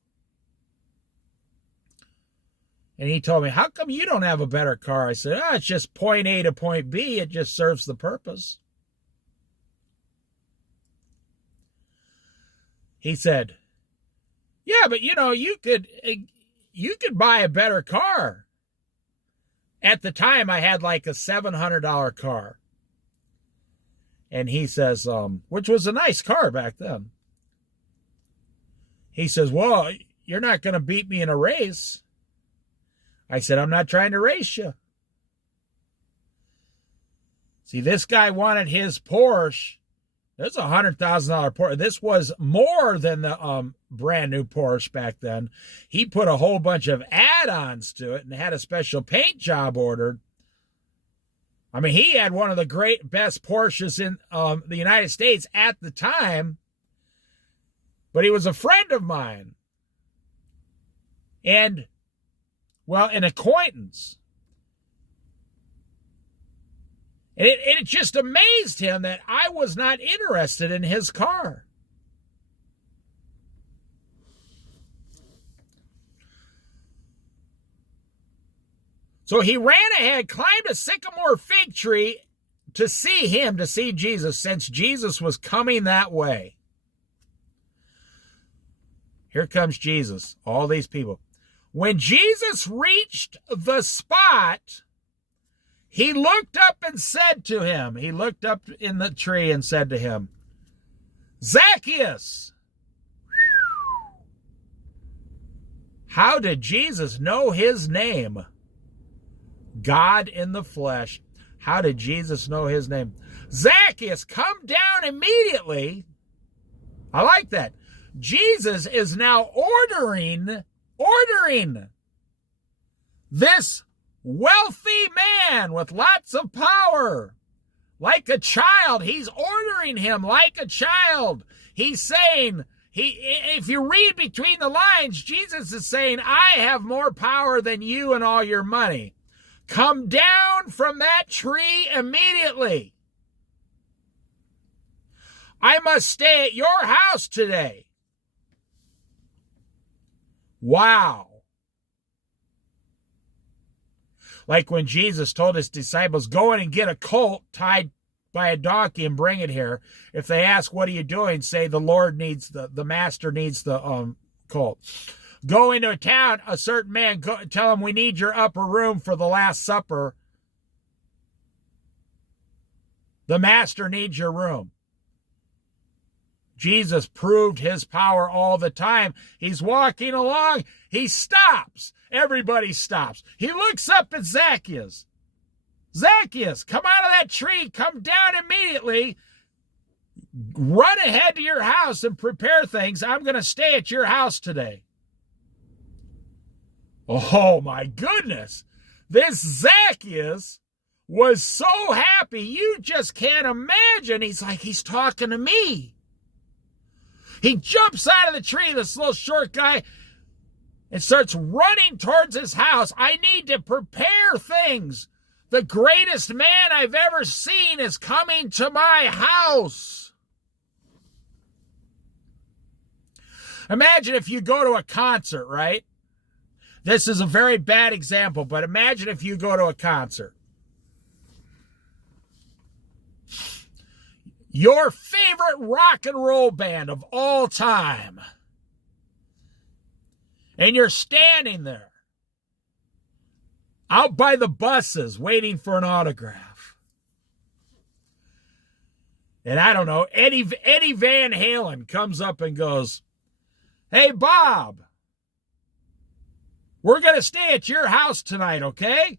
And he told me, how come you don't have a better car? I said, it's just point A to point B. It just serves the purpose. He said, yeah, but you could buy a better car. At the time, I had like a $700 car. And he says, which was a nice car back then. He says, well, you're not going to beat me in a race. I said, I'm not trying to race you. See, this guy wanted his Porsche. There's a $100,000 Porsche. This was more than the brand new Porsche back then. He put a whole bunch of add-ons to it and had a special paint job ordered. I mean, he had one of the best Porsches in the United States at the time. But he was a friend of mine. And, well, an acquaintance. And it just amazed him that I was not interested in his car. So he ran ahead, climbed a sycamore fig tree to see Jesus, since Jesus was coming that way. Here comes Jesus, all these people. When Jesus reached the spot, he looked up and said to him, he looked up in the tree and said to him, Zacchaeus. How did Jesus know his name? God in the flesh. How did Jesus know his name? Zacchaeus, come down immediately. I like that. Jesus is now ordering this wealthy man with lots of power, like a child. He's ordering him like a child. He's saying, if you read between the lines, Jesus is saying, I have more power than you and all your money. Come down from that tree immediately. I must stay at your house today. Wow. Like when Jesus told his disciples, go in and get a colt tied by a donkey and bring it here. If they ask, what are you doing? Say, the master needs the colt. Go into a town, a certain man, tell him we need your upper room for the Last Supper. The master needs your room. Jesus proved his power all the time. He's walking along. He stops. Everybody stops. He looks up at Zacchaeus. Zacchaeus, come out of that tree. Come down immediately. Run ahead to your house and prepare things. I'm going to stay at your house today. Oh, my goodness. This Zacchaeus was so happy. You just can't imagine. He's like, he's talking to me. He jumps out of the tree, this little short guy, and starts running towards his house. I need to prepare things. The greatest man I've ever seen is coming to my house. Imagine if you go to a concert, right? This is a very bad example, but imagine if you go to a concert. Your favorite rock and roll band of all time. And you're standing there out by the buses waiting for an autograph. And I don't know, Eddie Van Halen comes up and goes, hey, Bob, we're going to stay at your house tonight, okay?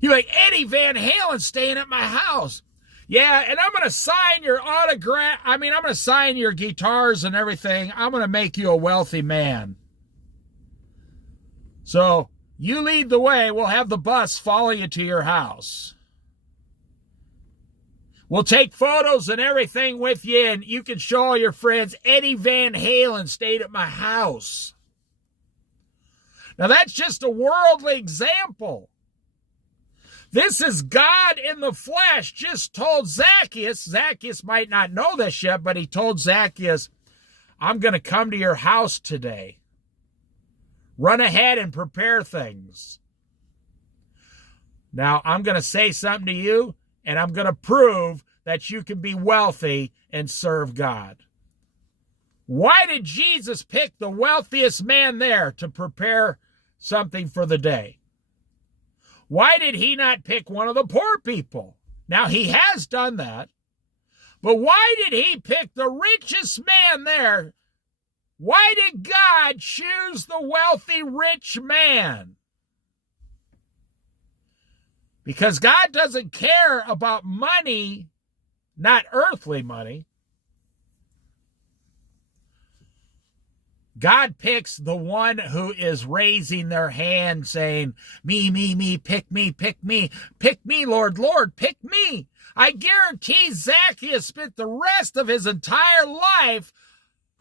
You're like, Eddie Van Halen's staying at my house. Yeah, and I'm going to sign your autograph. I'm going to sign your guitars and everything. I'm going to make you a wealthy man. So you lead the way. We'll have the bus follow you to your house. We'll take photos and everything with you, and you can show all your friends, Eddie Van Halen stayed at my house. Now, that's just a worldly example. This is God in the flesh just told Zacchaeus. Zacchaeus might not know this yet, but he told Zacchaeus, I'm going to come to your house today. Run ahead and prepare things. Now, I'm going to say something to you, and I'm going to prove that you can be wealthy and serve God. Why did Jesus pick the wealthiest man there to prepare something for the day? Why did he not pick one of the poor people? Now, he has done that. But why did he pick the richest man there? Why did God choose the wealthy, rich man? Because God doesn't care about money, not earthly money. God picks the one who is raising their hand saying, me, pick me, Lord, pick me. I guarantee Zacchaeus spent the rest of his entire life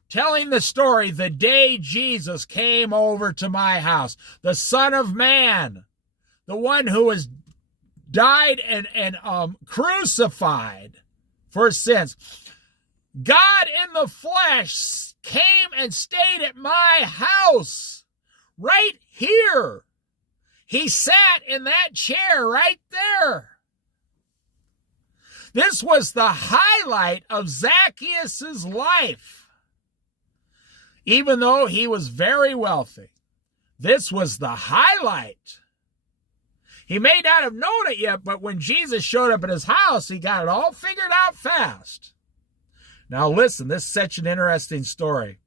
telling the story, the day Jesus came over to my house, the Son of Man, the one who was died and crucified for sins. God in the flesh came and stayed at my house right here. He sat in that chair right there. This was the highlight of Zacchaeus' life. Even though he was very wealthy, this was the highlight. He may not have known it yet, but when Jesus showed up at his house, he got it all figured out fast. Now listen, this is such an interesting story.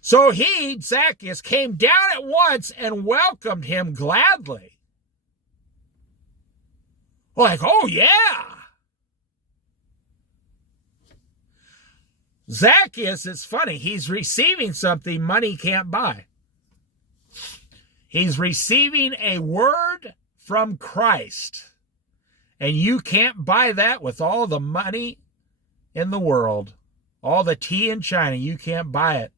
So Zacchaeus, came down at once and welcomed him gladly. Like, oh yeah. Zacchaeus, it's funny, he's receiving something money can't buy. He's receiving a word from Christ. And you can't buy that with all the money in the world. All the tea in China, you can't buy it.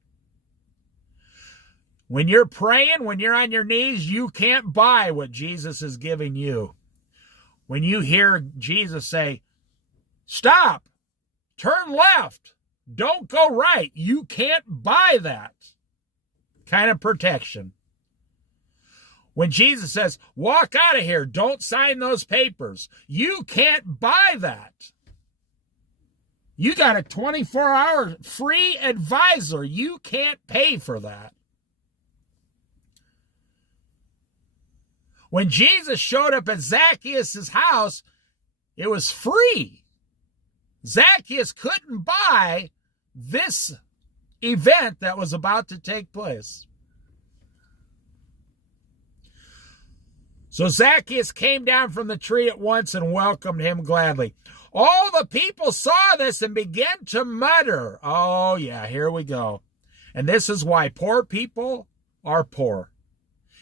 When you're praying, when you're on your knees, you can't buy what Jesus is giving you. When you hear Jesus say, stop, turn left, don't go right, you can't buy that. kind of protection. When Jesus says, walk out of here, don't sign those papers, you can't buy that. You got a 24-hour free advisor. You can't pay for that. When Jesus showed up at Zacchaeus' house, it was free. Zacchaeus couldn't buy this event that was about to take place. So Zacchaeus came down from the tree at once and welcomed him gladly. All the people saw this and began to mutter. Oh, yeah, here we go. And this is why poor people are poor.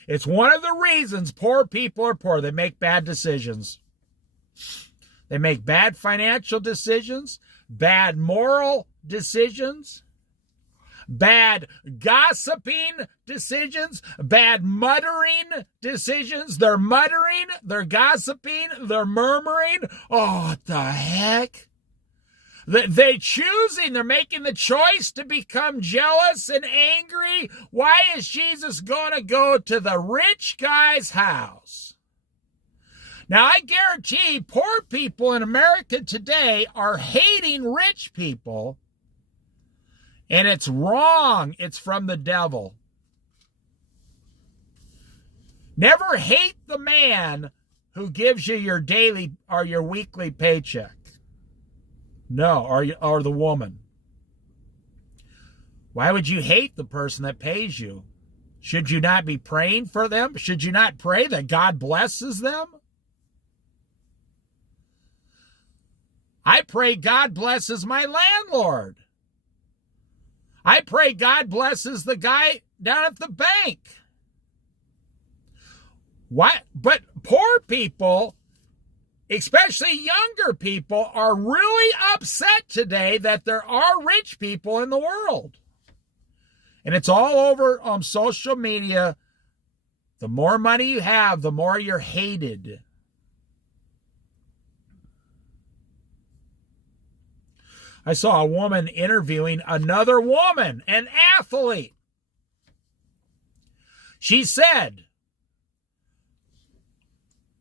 It's one of the reasons poor people are poor. They make bad decisions. They make bad financial decisions, bad moral decisions, bad gossiping decisions, bad muttering decisions. They're muttering, they're gossiping, they're murmuring. Oh, what the heck? They're choosing, they're making the choice to become jealous and angry. Why is Jesus going to go to the rich guy's house? Now, I guarantee poor people in America today are hating rich people, and it's wrong. It's from the devil. Never hate the man who gives you your daily or your weekly paycheck. No, or the woman. Why would you hate the person that pays you? Should you not be praying for them? Should you not pray that God blesses them? I pray God blesses my landlord. I pray God blesses the guy down at the bank. What? But poor people, especially younger people, are really upset today that there are rich people in the world. And it's all over on social media. The more money you have, the more you're hated. I saw a woman interviewing another woman, an athlete. She said,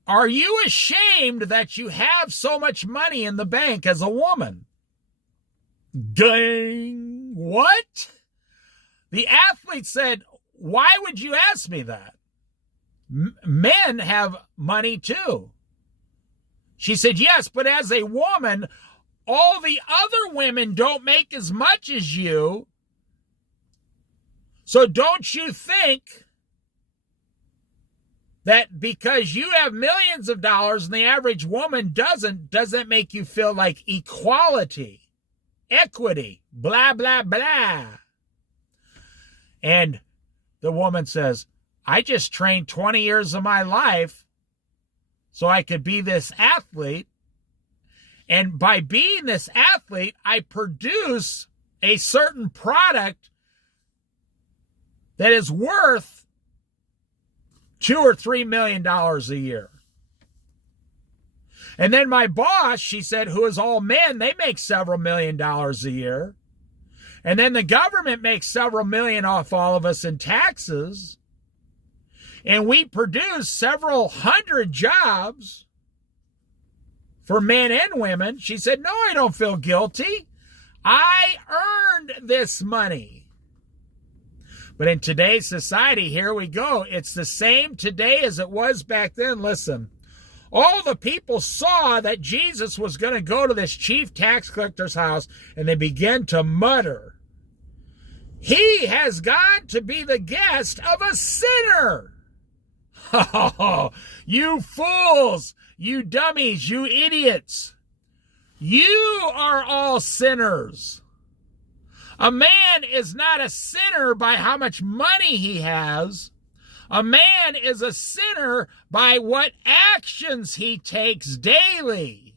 "Are you ashamed that you have so much money in the bank as a woman?" Dang! What? The athlete said, "Why would you ask me that? Men have money too." She said, "Yes, but as a woman, all the other women don't make as much as you. So don't you think that because you have millions of dollars and the average woman doesn't make you feel like equality, equity, blah, blah, blah?" And the woman says, "I just trained 20 years of my life so I could be this athlete. And by being this athlete, I produce a certain product that is worth $2 or $3 million a year. And then my boss," she said, "who is all men, they make several $1 million a year. And then the government makes several million off all of us in taxes. And we produce several hundred jobs for men and women." She said, "No, I don't feel guilty. I earned this money." But in today's society, here we go. It's the same today as it was back then. Listen, all the people saw that Jesus was going to go to this chief tax collector's house, and they began to mutter, "He has gone to be the guest of a sinner." Oh, you fools, you dummies, you idiots. You are all sinners. A man is not a sinner by how much money he has. A man is a sinner by what actions he takes daily.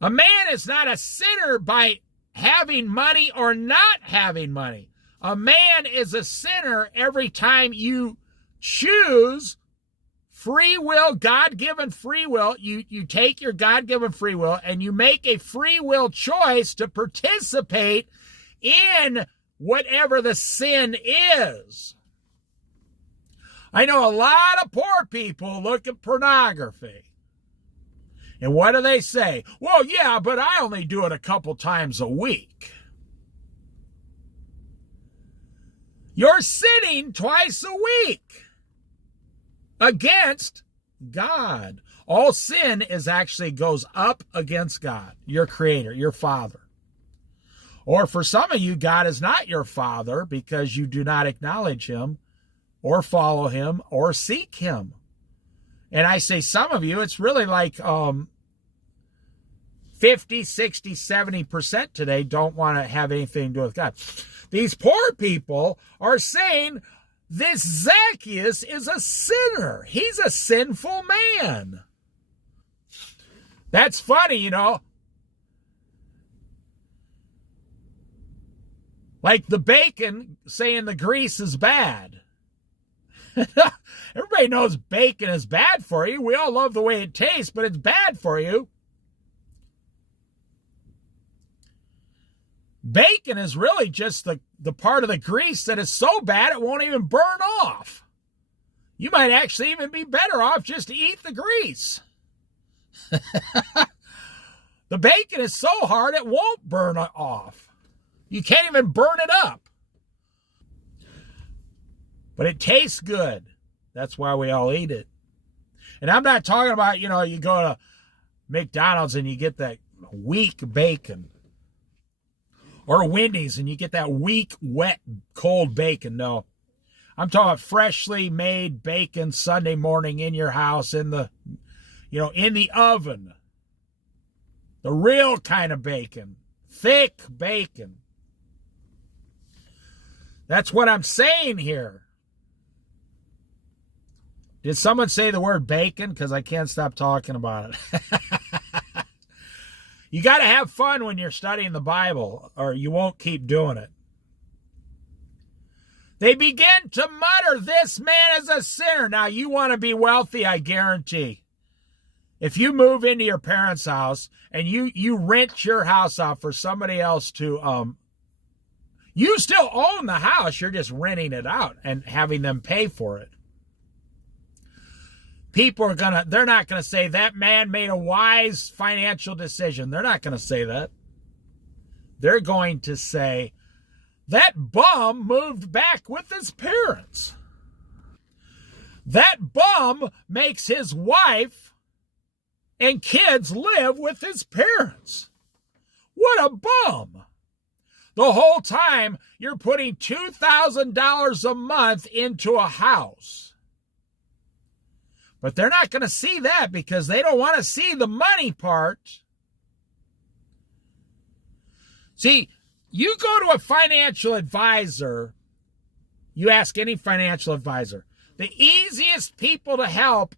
A man is not a sinner by having money or not having money. A man is a sinner every time you choose free will, God-given free will. You take your God-given free will and you make a free will choice to participate in whatever the sin is. I know a lot of poor people look at pornography. And what do they say? Well, yeah, but I only do it a couple times a week. You're sinning twice a week against God. All sin is actually goes up against God, your creator, your father. Or for some of you, God is not your father because you do not acknowledge him or follow him or seek him. And I say some of you, it's really like 50, 60, 70% today don't want to have anything to do with God. These poor people are saying this Zacchaeus is a sinner. He's a sinful man. That's funny, you know. Like the bacon saying the grease is bad. Everybody knows bacon is bad for you. We all love the way it tastes, but it's bad for you. Bacon is really just the part of the grease that is so bad it won't even burn off. You might actually even be better off just to eat the grease. The bacon is so hard it won't burn off. You can't even burn it up. But it tastes good. That's why we all eat it. And I'm not talking about, you know, you go to McDonald's and you get that weak bacon. Or Wendy's and you get that weak, wet, cold bacon. No. I'm talking about freshly made bacon Sunday morning in your house in the, you know, in the oven. The real kind of bacon. Thick bacon. That's what I'm saying here. Did someone say the word bacon? Because I can't stop talking about it. You got to have fun when you're studying the Bible, or you won't keep doing it. They begin to mutter, this man is a sinner. Now, you want to be wealthy, I guarantee. If you move into your parents' house and you rent your house out for somebody else to, you still own the house, you're just renting it out and having them pay for it. People they're not going to say that man made a wise financial decision. They're not going to say that. They're going to say, that bum moved back with his parents. That bum makes his wife and kids live with his parents. What a bum. The whole time you're putting $2,000 a month into a house. But they're not going to see that because they don't want to see the money part. See, you go to a financial advisor, you ask any financial advisor, the easiest people to help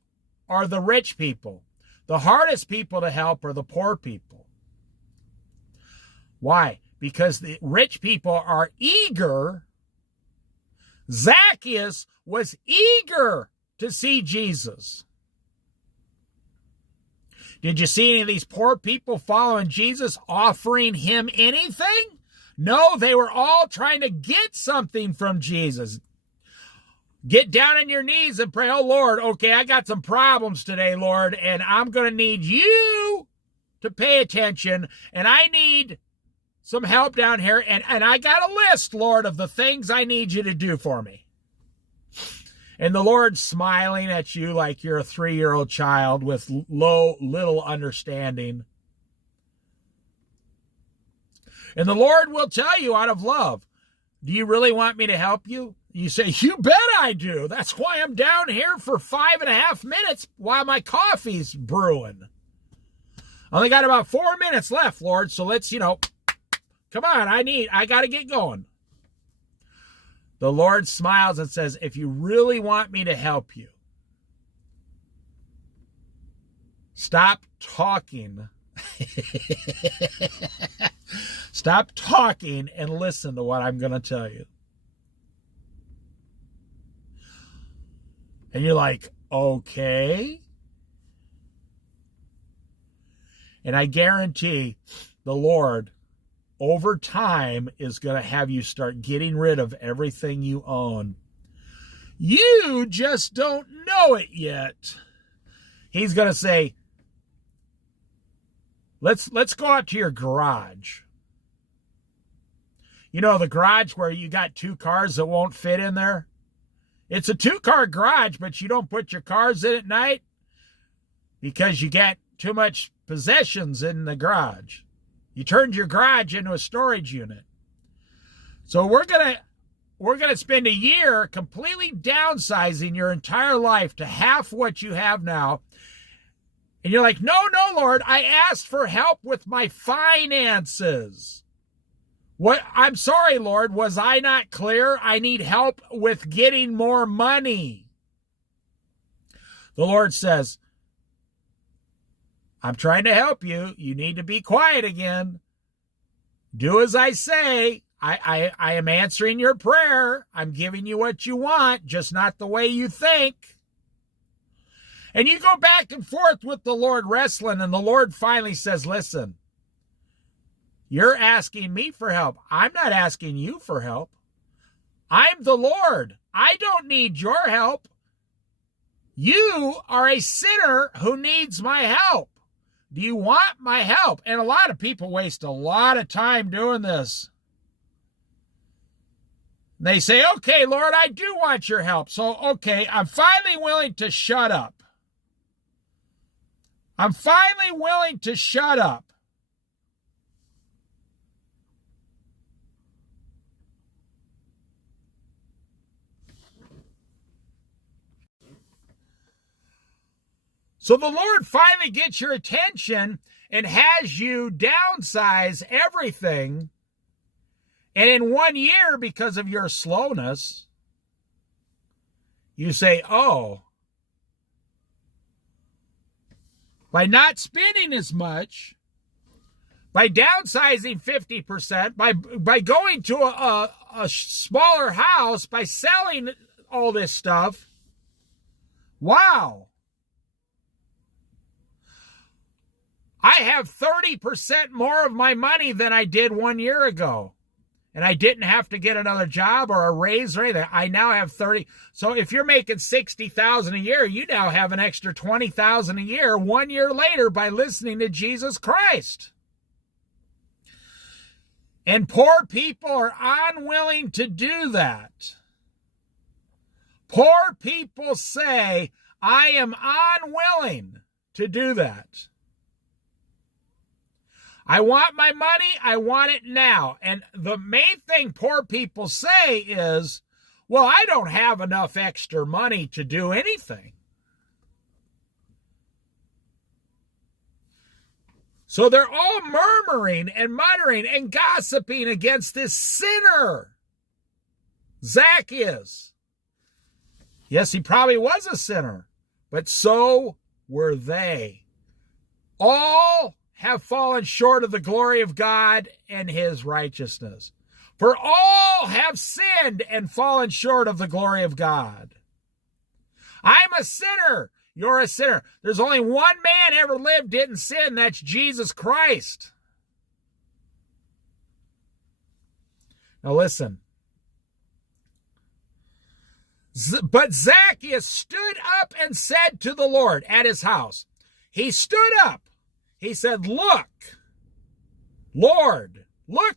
are the rich people. The hardest people to help are the poor people. Why? Because the rich people are eager. Zacchaeus was eager to see Jesus. Did you see any of these poor people following Jesus offering him anything? No, they were all trying to get something from Jesus. Get down on your knees and pray, oh Lord, okay, I got some problems today, Lord, and I'm going to need you to pay attention, and I need some help down here, and I got a list, Lord, of the things I need you to do for me. And the Lord's smiling at you like you're a 3-year-old child with little understanding. And the Lord will tell you out of love, do you really want me to help you? You say, you bet I do. That's why I'm down here for 5.5 minutes while my coffee's brewing. I only got about 4 minutes left, Lord, so let's, come on, I got to get going. The Lord smiles and says, if you really want me to help you, stop talking. Stop talking and listen to what I'm going to tell you. And you're like, okay. And I guarantee the Lord over time is going to have you start getting rid of everything you own. You just don't know it yet. He's going to say, let's go out to your garage. You know, the garage where you got 2 cars that won't fit in there? It's a 2-car garage, but you don't put your cars in at night because you got too much possessions in the garage. You turned your garage into a storage unit. So we're gonna spend a year completely downsizing your entire life to half what you have now. And you're like, no, Lord, I asked for help with my finances. What? I'm sorry, Lord, was I not clear? I need help with getting more money. The Lord says, I'm trying to help you. You need to be quiet again. Do as I say. I am answering your prayer. I'm giving you what you want, just not the way you think. And you go back and forth with the Lord wrestling, and the Lord finally says, listen, you're asking me for help. I'm not asking you for help. I'm the Lord. I don't need your help. You are a sinner who needs my help. Do you want my help? And a lot of people waste a lot of time doing this. They say, okay, Lord, I do want your help. So, okay, I'm finally willing to shut up. I'm finally willing to shut up. So the Lord finally gets your attention and has you downsize everything. And in 1 year, because of your slowness, you say, oh, by not spending as much, by downsizing 50%, by going to a smaller house, by selling all this stuff, wow. I have 30% more of my money than I did 1 year ago. And I didn't have to get another job or a raise or anything. I now have 30. So if you're making $60,000 a year, you now have an extra $20,000 a year 1 year later by listening to Jesus Christ. And poor people are unwilling to do that. Poor people say, I am unwilling to do that. I want my money, I want it now. And the main thing poor people say is, well, I don't have enough extra money to do anything. So they're all murmuring and muttering and gossiping against this sinner, Zacchaeus. Yes, he probably was a sinner, but so were they. All have fallen short of the glory of God and his righteousness. For all have sinned and fallen short of the glory of God. I'm a sinner. You're a sinner. There's only one man ever lived, didn't sin. That's Jesus Christ. Now listen. But Zacchaeus stood up and said to the Lord at his house. He stood up. He said, look, Lord. Now,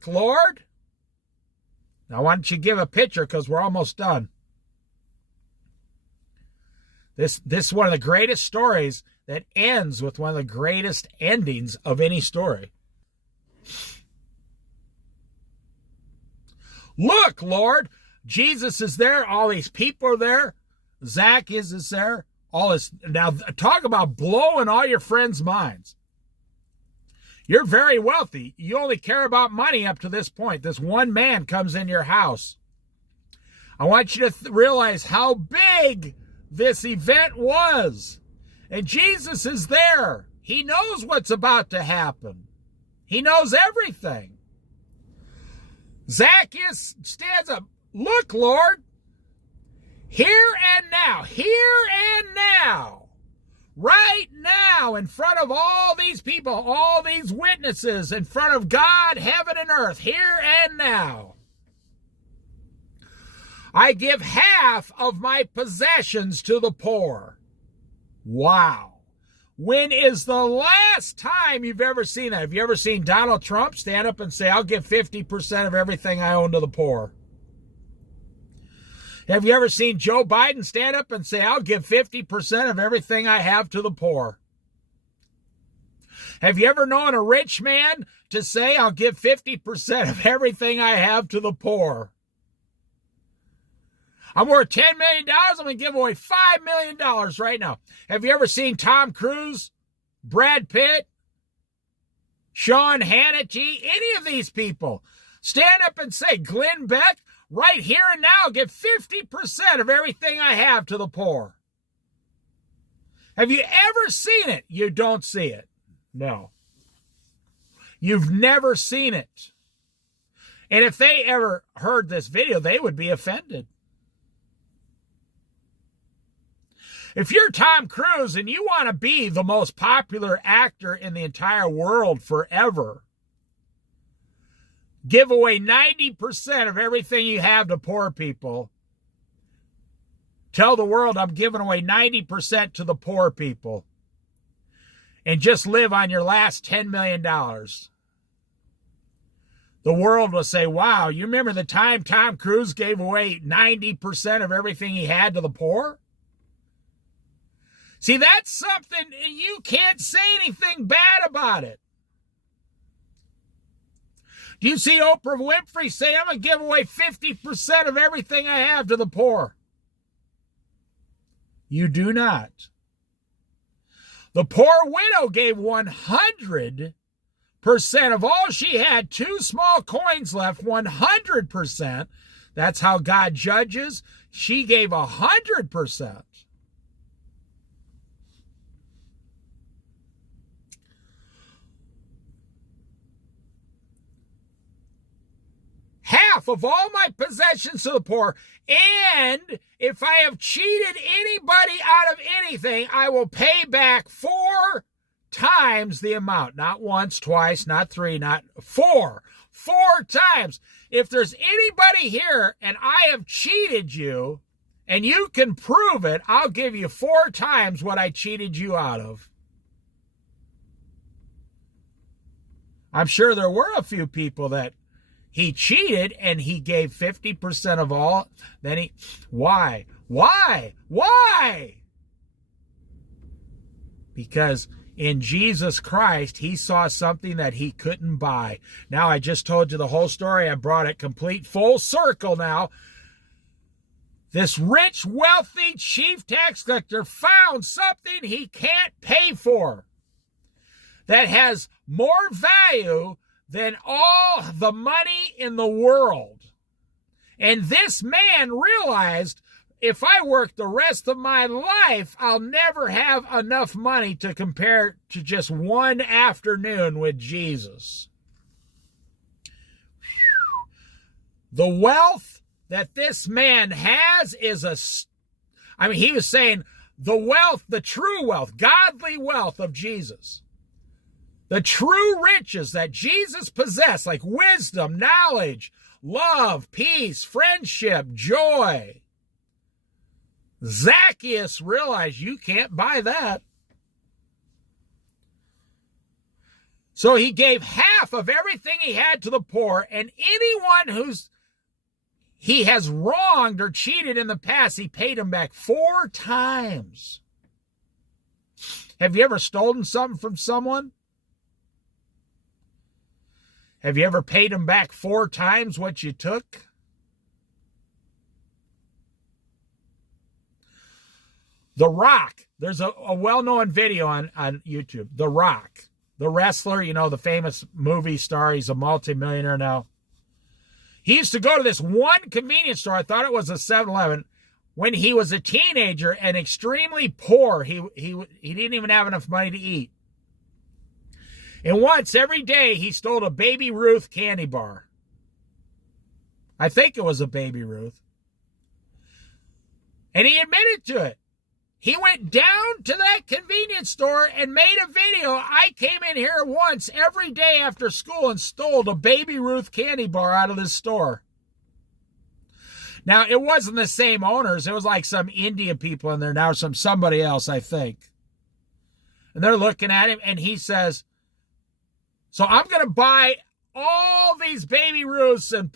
why don't you give a picture because we're almost done. This is one of the greatest stories that ends with one of the greatest endings of any story. Look, Lord. Jesus is there. All these people are there. Zacchaeus is there. All this. Now, talk about blowing all your friends' minds. You're very wealthy. You only care about money up to this point. This one man comes in your house. I want you to realize how big this event was. And Jesus is there. He knows what's about to happen. He knows everything. Zacchaeus stands up. Look, Lord, here and now, right now, in front of all these people, all these witnesses, in front of God, heaven, and earth, here and now, I give half of my possessions to the poor. Wow. When is the last time you've ever seen that? Have you ever seen Donald Trump stand up and say, I'll give 50% of everything I own to the poor? Have you ever seen Joe Biden stand up and say, I'll give 50% of everything I have to the poor? Have you ever known a rich man to say, I'll give 50% of everything I have to the poor? I'm worth $10 million. I'm going to give away $5 million right now. Have you ever seen Tom Cruise, Brad Pitt, Sean Hannity, any of these people stand up and say, Glenn Beck, right here and now, give 50% of everything I have to the poor? Have you ever seen it? You don't see it. No. You've never seen it. And if they ever heard this video, they would be offended. If you're Tom Cruise and you want to be the most popular actor in the entire world forever, give away 90% of everything you have to poor people. Tell the world I'm giving away 90% to the poor people. And just live on your last $10 million. The world will say, wow, you remember the time Tom Cruise gave away 90% of everything he had to the poor? See, that's something, you can't say anything bad about it. Do you see Oprah Winfrey say, I'm going to give away 50% of everything I have to the poor? You do not. The poor widow gave 100% of all she had, 2 small coins left, 100%. That's how God judges. She gave 100%. Half of all my possessions to the poor, and if I have cheated anybody out of anything, I will pay back 4 times the amount. Not once, twice, not 3, not 4. 4 times. If there's anybody here and I have cheated you, and you can prove it, I'll give you 4 times what I cheated you out of. I'm sure there were a few people that he cheated and he gave 50% of all. Then why? Because in Jesus Christ, he saw something that he couldn't buy. Now, I just told you the whole story. I brought it complete full circle now. This rich, wealthy chief tax collector found something he can't pay for that has more value than all the money in the world. And this man realized, if I work the rest of my life, I'll never have enough money to compare to just one afternoon with Jesus. The wealth that this man has is he was saying the wealth, the true wealth, godly wealth of Jesus. The true riches that Jesus possessed, like wisdom, knowledge, love, peace, friendship, joy. Zacchaeus realized you can't buy that. So he gave half of everything he had to the poor, and anyone he has wronged or cheated in the past, he paid him back 4 times. Have you ever stolen something from someone? Have you ever paid them back 4 times what you took? The Rock. There's a well-known video on YouTube. The Rock. The wrestler, the famous movie star. He's a multimillionaire now. He used to go to this one convenience store. I thought it was a 7-Eleven. When he was a teenager and extremely poor. He didn't even have enough money to eat. And once every day, he stole a Baby Ruth candy bar. I think it was a Baby Ruth. And he admitted to it. He went down to that convenience store and made a video. I came in here once every day after school and stole a Baby Ruth candy bar out of this store. Now, it wasn't the same owners. It was like some Indian people in there now, somebody else, I think. And they're looking at him, and he says, so I'm going to buy all these Baby Ruths and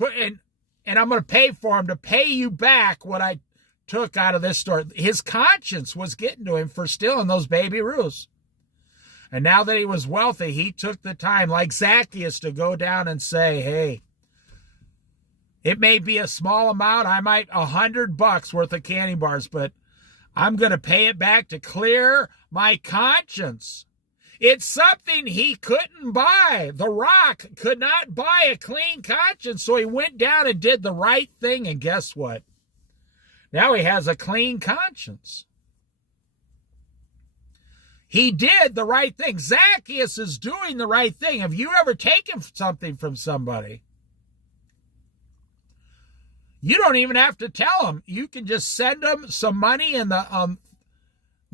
I'm going to pay for them to pay you back what I took out of this store. His conscience was getting to him for stealing those Baby Ruths. And now that he was wealthy, he took the time, like Zacchaeus, to go down and say, hey, it may be a small amount. I might $100 worth of candy bars, but I'm going to pay it back to clear my conscience. It's something he couldn't buy. The Rock could not buy a clean conscience, so he went down and did the right thing, and guess what? Now he has a clean conscience. He did the right thing. Zacchaeus is doing the right thing. Have you ever taken something from somebody? You don't even have to tell them. You can just send them some money in the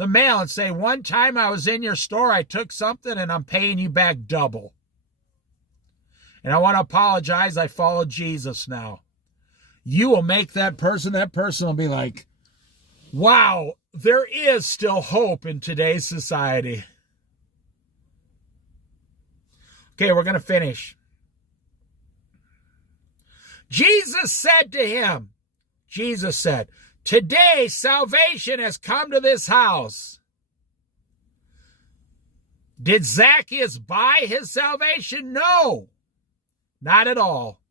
mail and say, one time I was in your store, I took something and I'm paying you back double. And I want to apologize. I follow Jesus now. You will make that person will be like, wow, there is still hope in today's society. Okay, we're going to finish. Jesus said, today salvation has come to this house. Did Zacchaeus buy his salvation? No, not at all.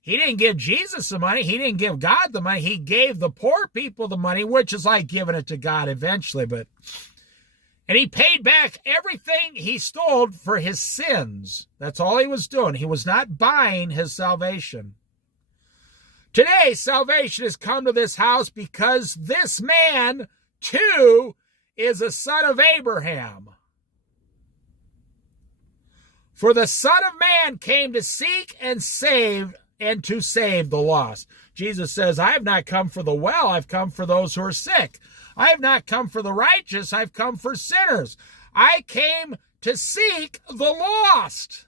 He didn't give Jesus the money. He didn't give God the money. He gave the poor people the money, which is like giving it to God eventually. And he paid back everything he stole for his sins. That's all he was doing. He was not buying his salvation. Today, salvation has come to this house because this man, too, is a son of Abraham. For the Son of Man came to seek and save and to save the lost. Jesus says, I have not come for the well, I've come for those who are sick. I have not come for the righteous, I've come for sinners. I came to seek the lost.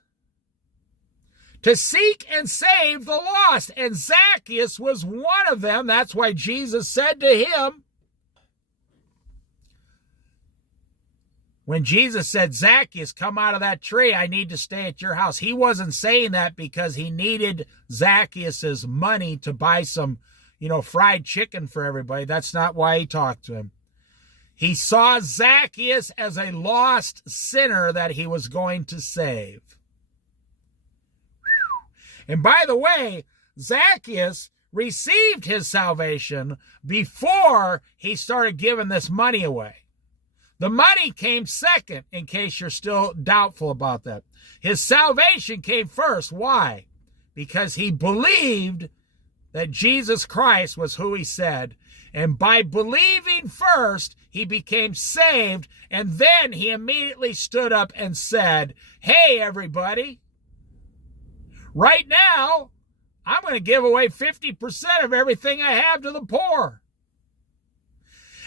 To seek and save the lost. And Zacchaeus was one of them. That's why Jesus said to him, when Jesus said, Zacchaeus, come out of that tree, I need to stay at your house. He wasn't saying that because he needed Zacchaeus' money to buy some, fried chicken for everybody. That's not why he talked to him. He saw Zacchaeus as a lost sinner that he was going to save. And by the way, Zacchaeus received his salvation before he started giving this money away. The money came second, in case you're still doubtful about that. His salvation came first. Why? Because he believed that Jesus Christ was who he said. And by believing first, he became saved. And then he immediately stood up and said, hey, everybody, right now, I'm going to give away 50% of everything I have to the poor.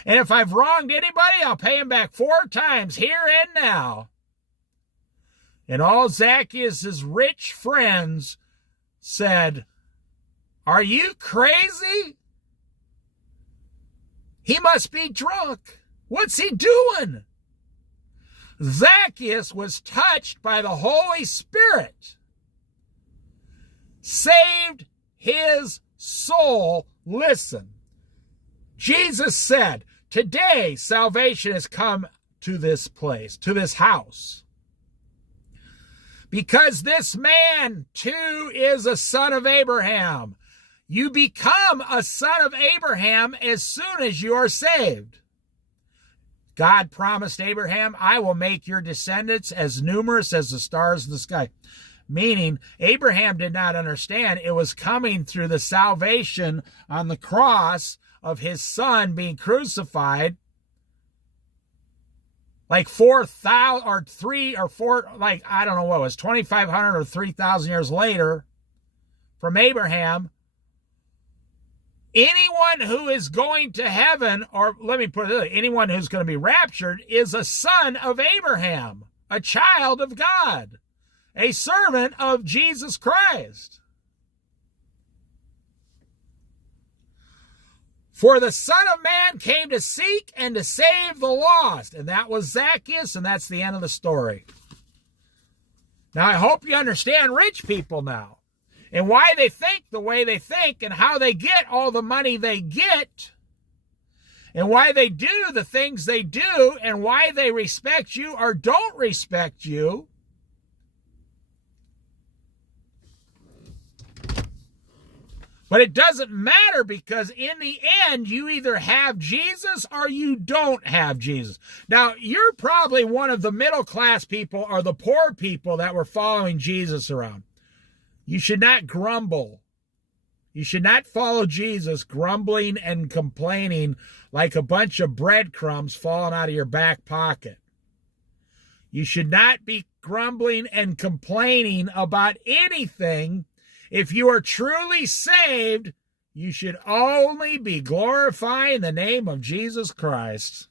And if I've wronged anybody, I'll pay him back 4 times, here and now. And all Zacchaeus' rich friends said, are you crazy? He must be drunk. What's he doing? Zacchaeus was touched by the Holy Spirit. Saved his soul. Listen, Jesus said, today salvation has come to this place, to this house. Because this man too is a son of Abraham. You become a son of Abraham as soon as you are saved. God promised Abraham, I will make your descendants as numerous as the stars in the sky. Meaning, Abraham did not understand it was coming through the salvation on the cross of his son being crucified. Like 4,000 or 3 or 4, like, I don't know what it was, 2,500 or 3,000 years later from Abraham. Anyone who is going to heaven, or let me put it this way, anyone who's going to be raptured is a son of Abraham, a child of God, a servant of Jesus Christ. For the Son of Man came to seek and to save the lost. And that was Zacchaeus, and that's the end of the story. Now, I hope you understand rich people now, and why they think the way they think, and how they get all the money they get, and why they do the things they do, and why they respect you or don't respect you. But it doesn't matter, because in the end, you either have Jesus or you don't have Jesus. Now, you're probably one of the middle-class people or the poor people that were following Jesus around. You should not grumble. You should not follow Jesus grumbling and complaining like a bunch of breadcrumbs falling out of your back pocket. You should not be grumbling and complaining about anything. If you are truly saved, you should only be glorifying the name of Jesus Christ.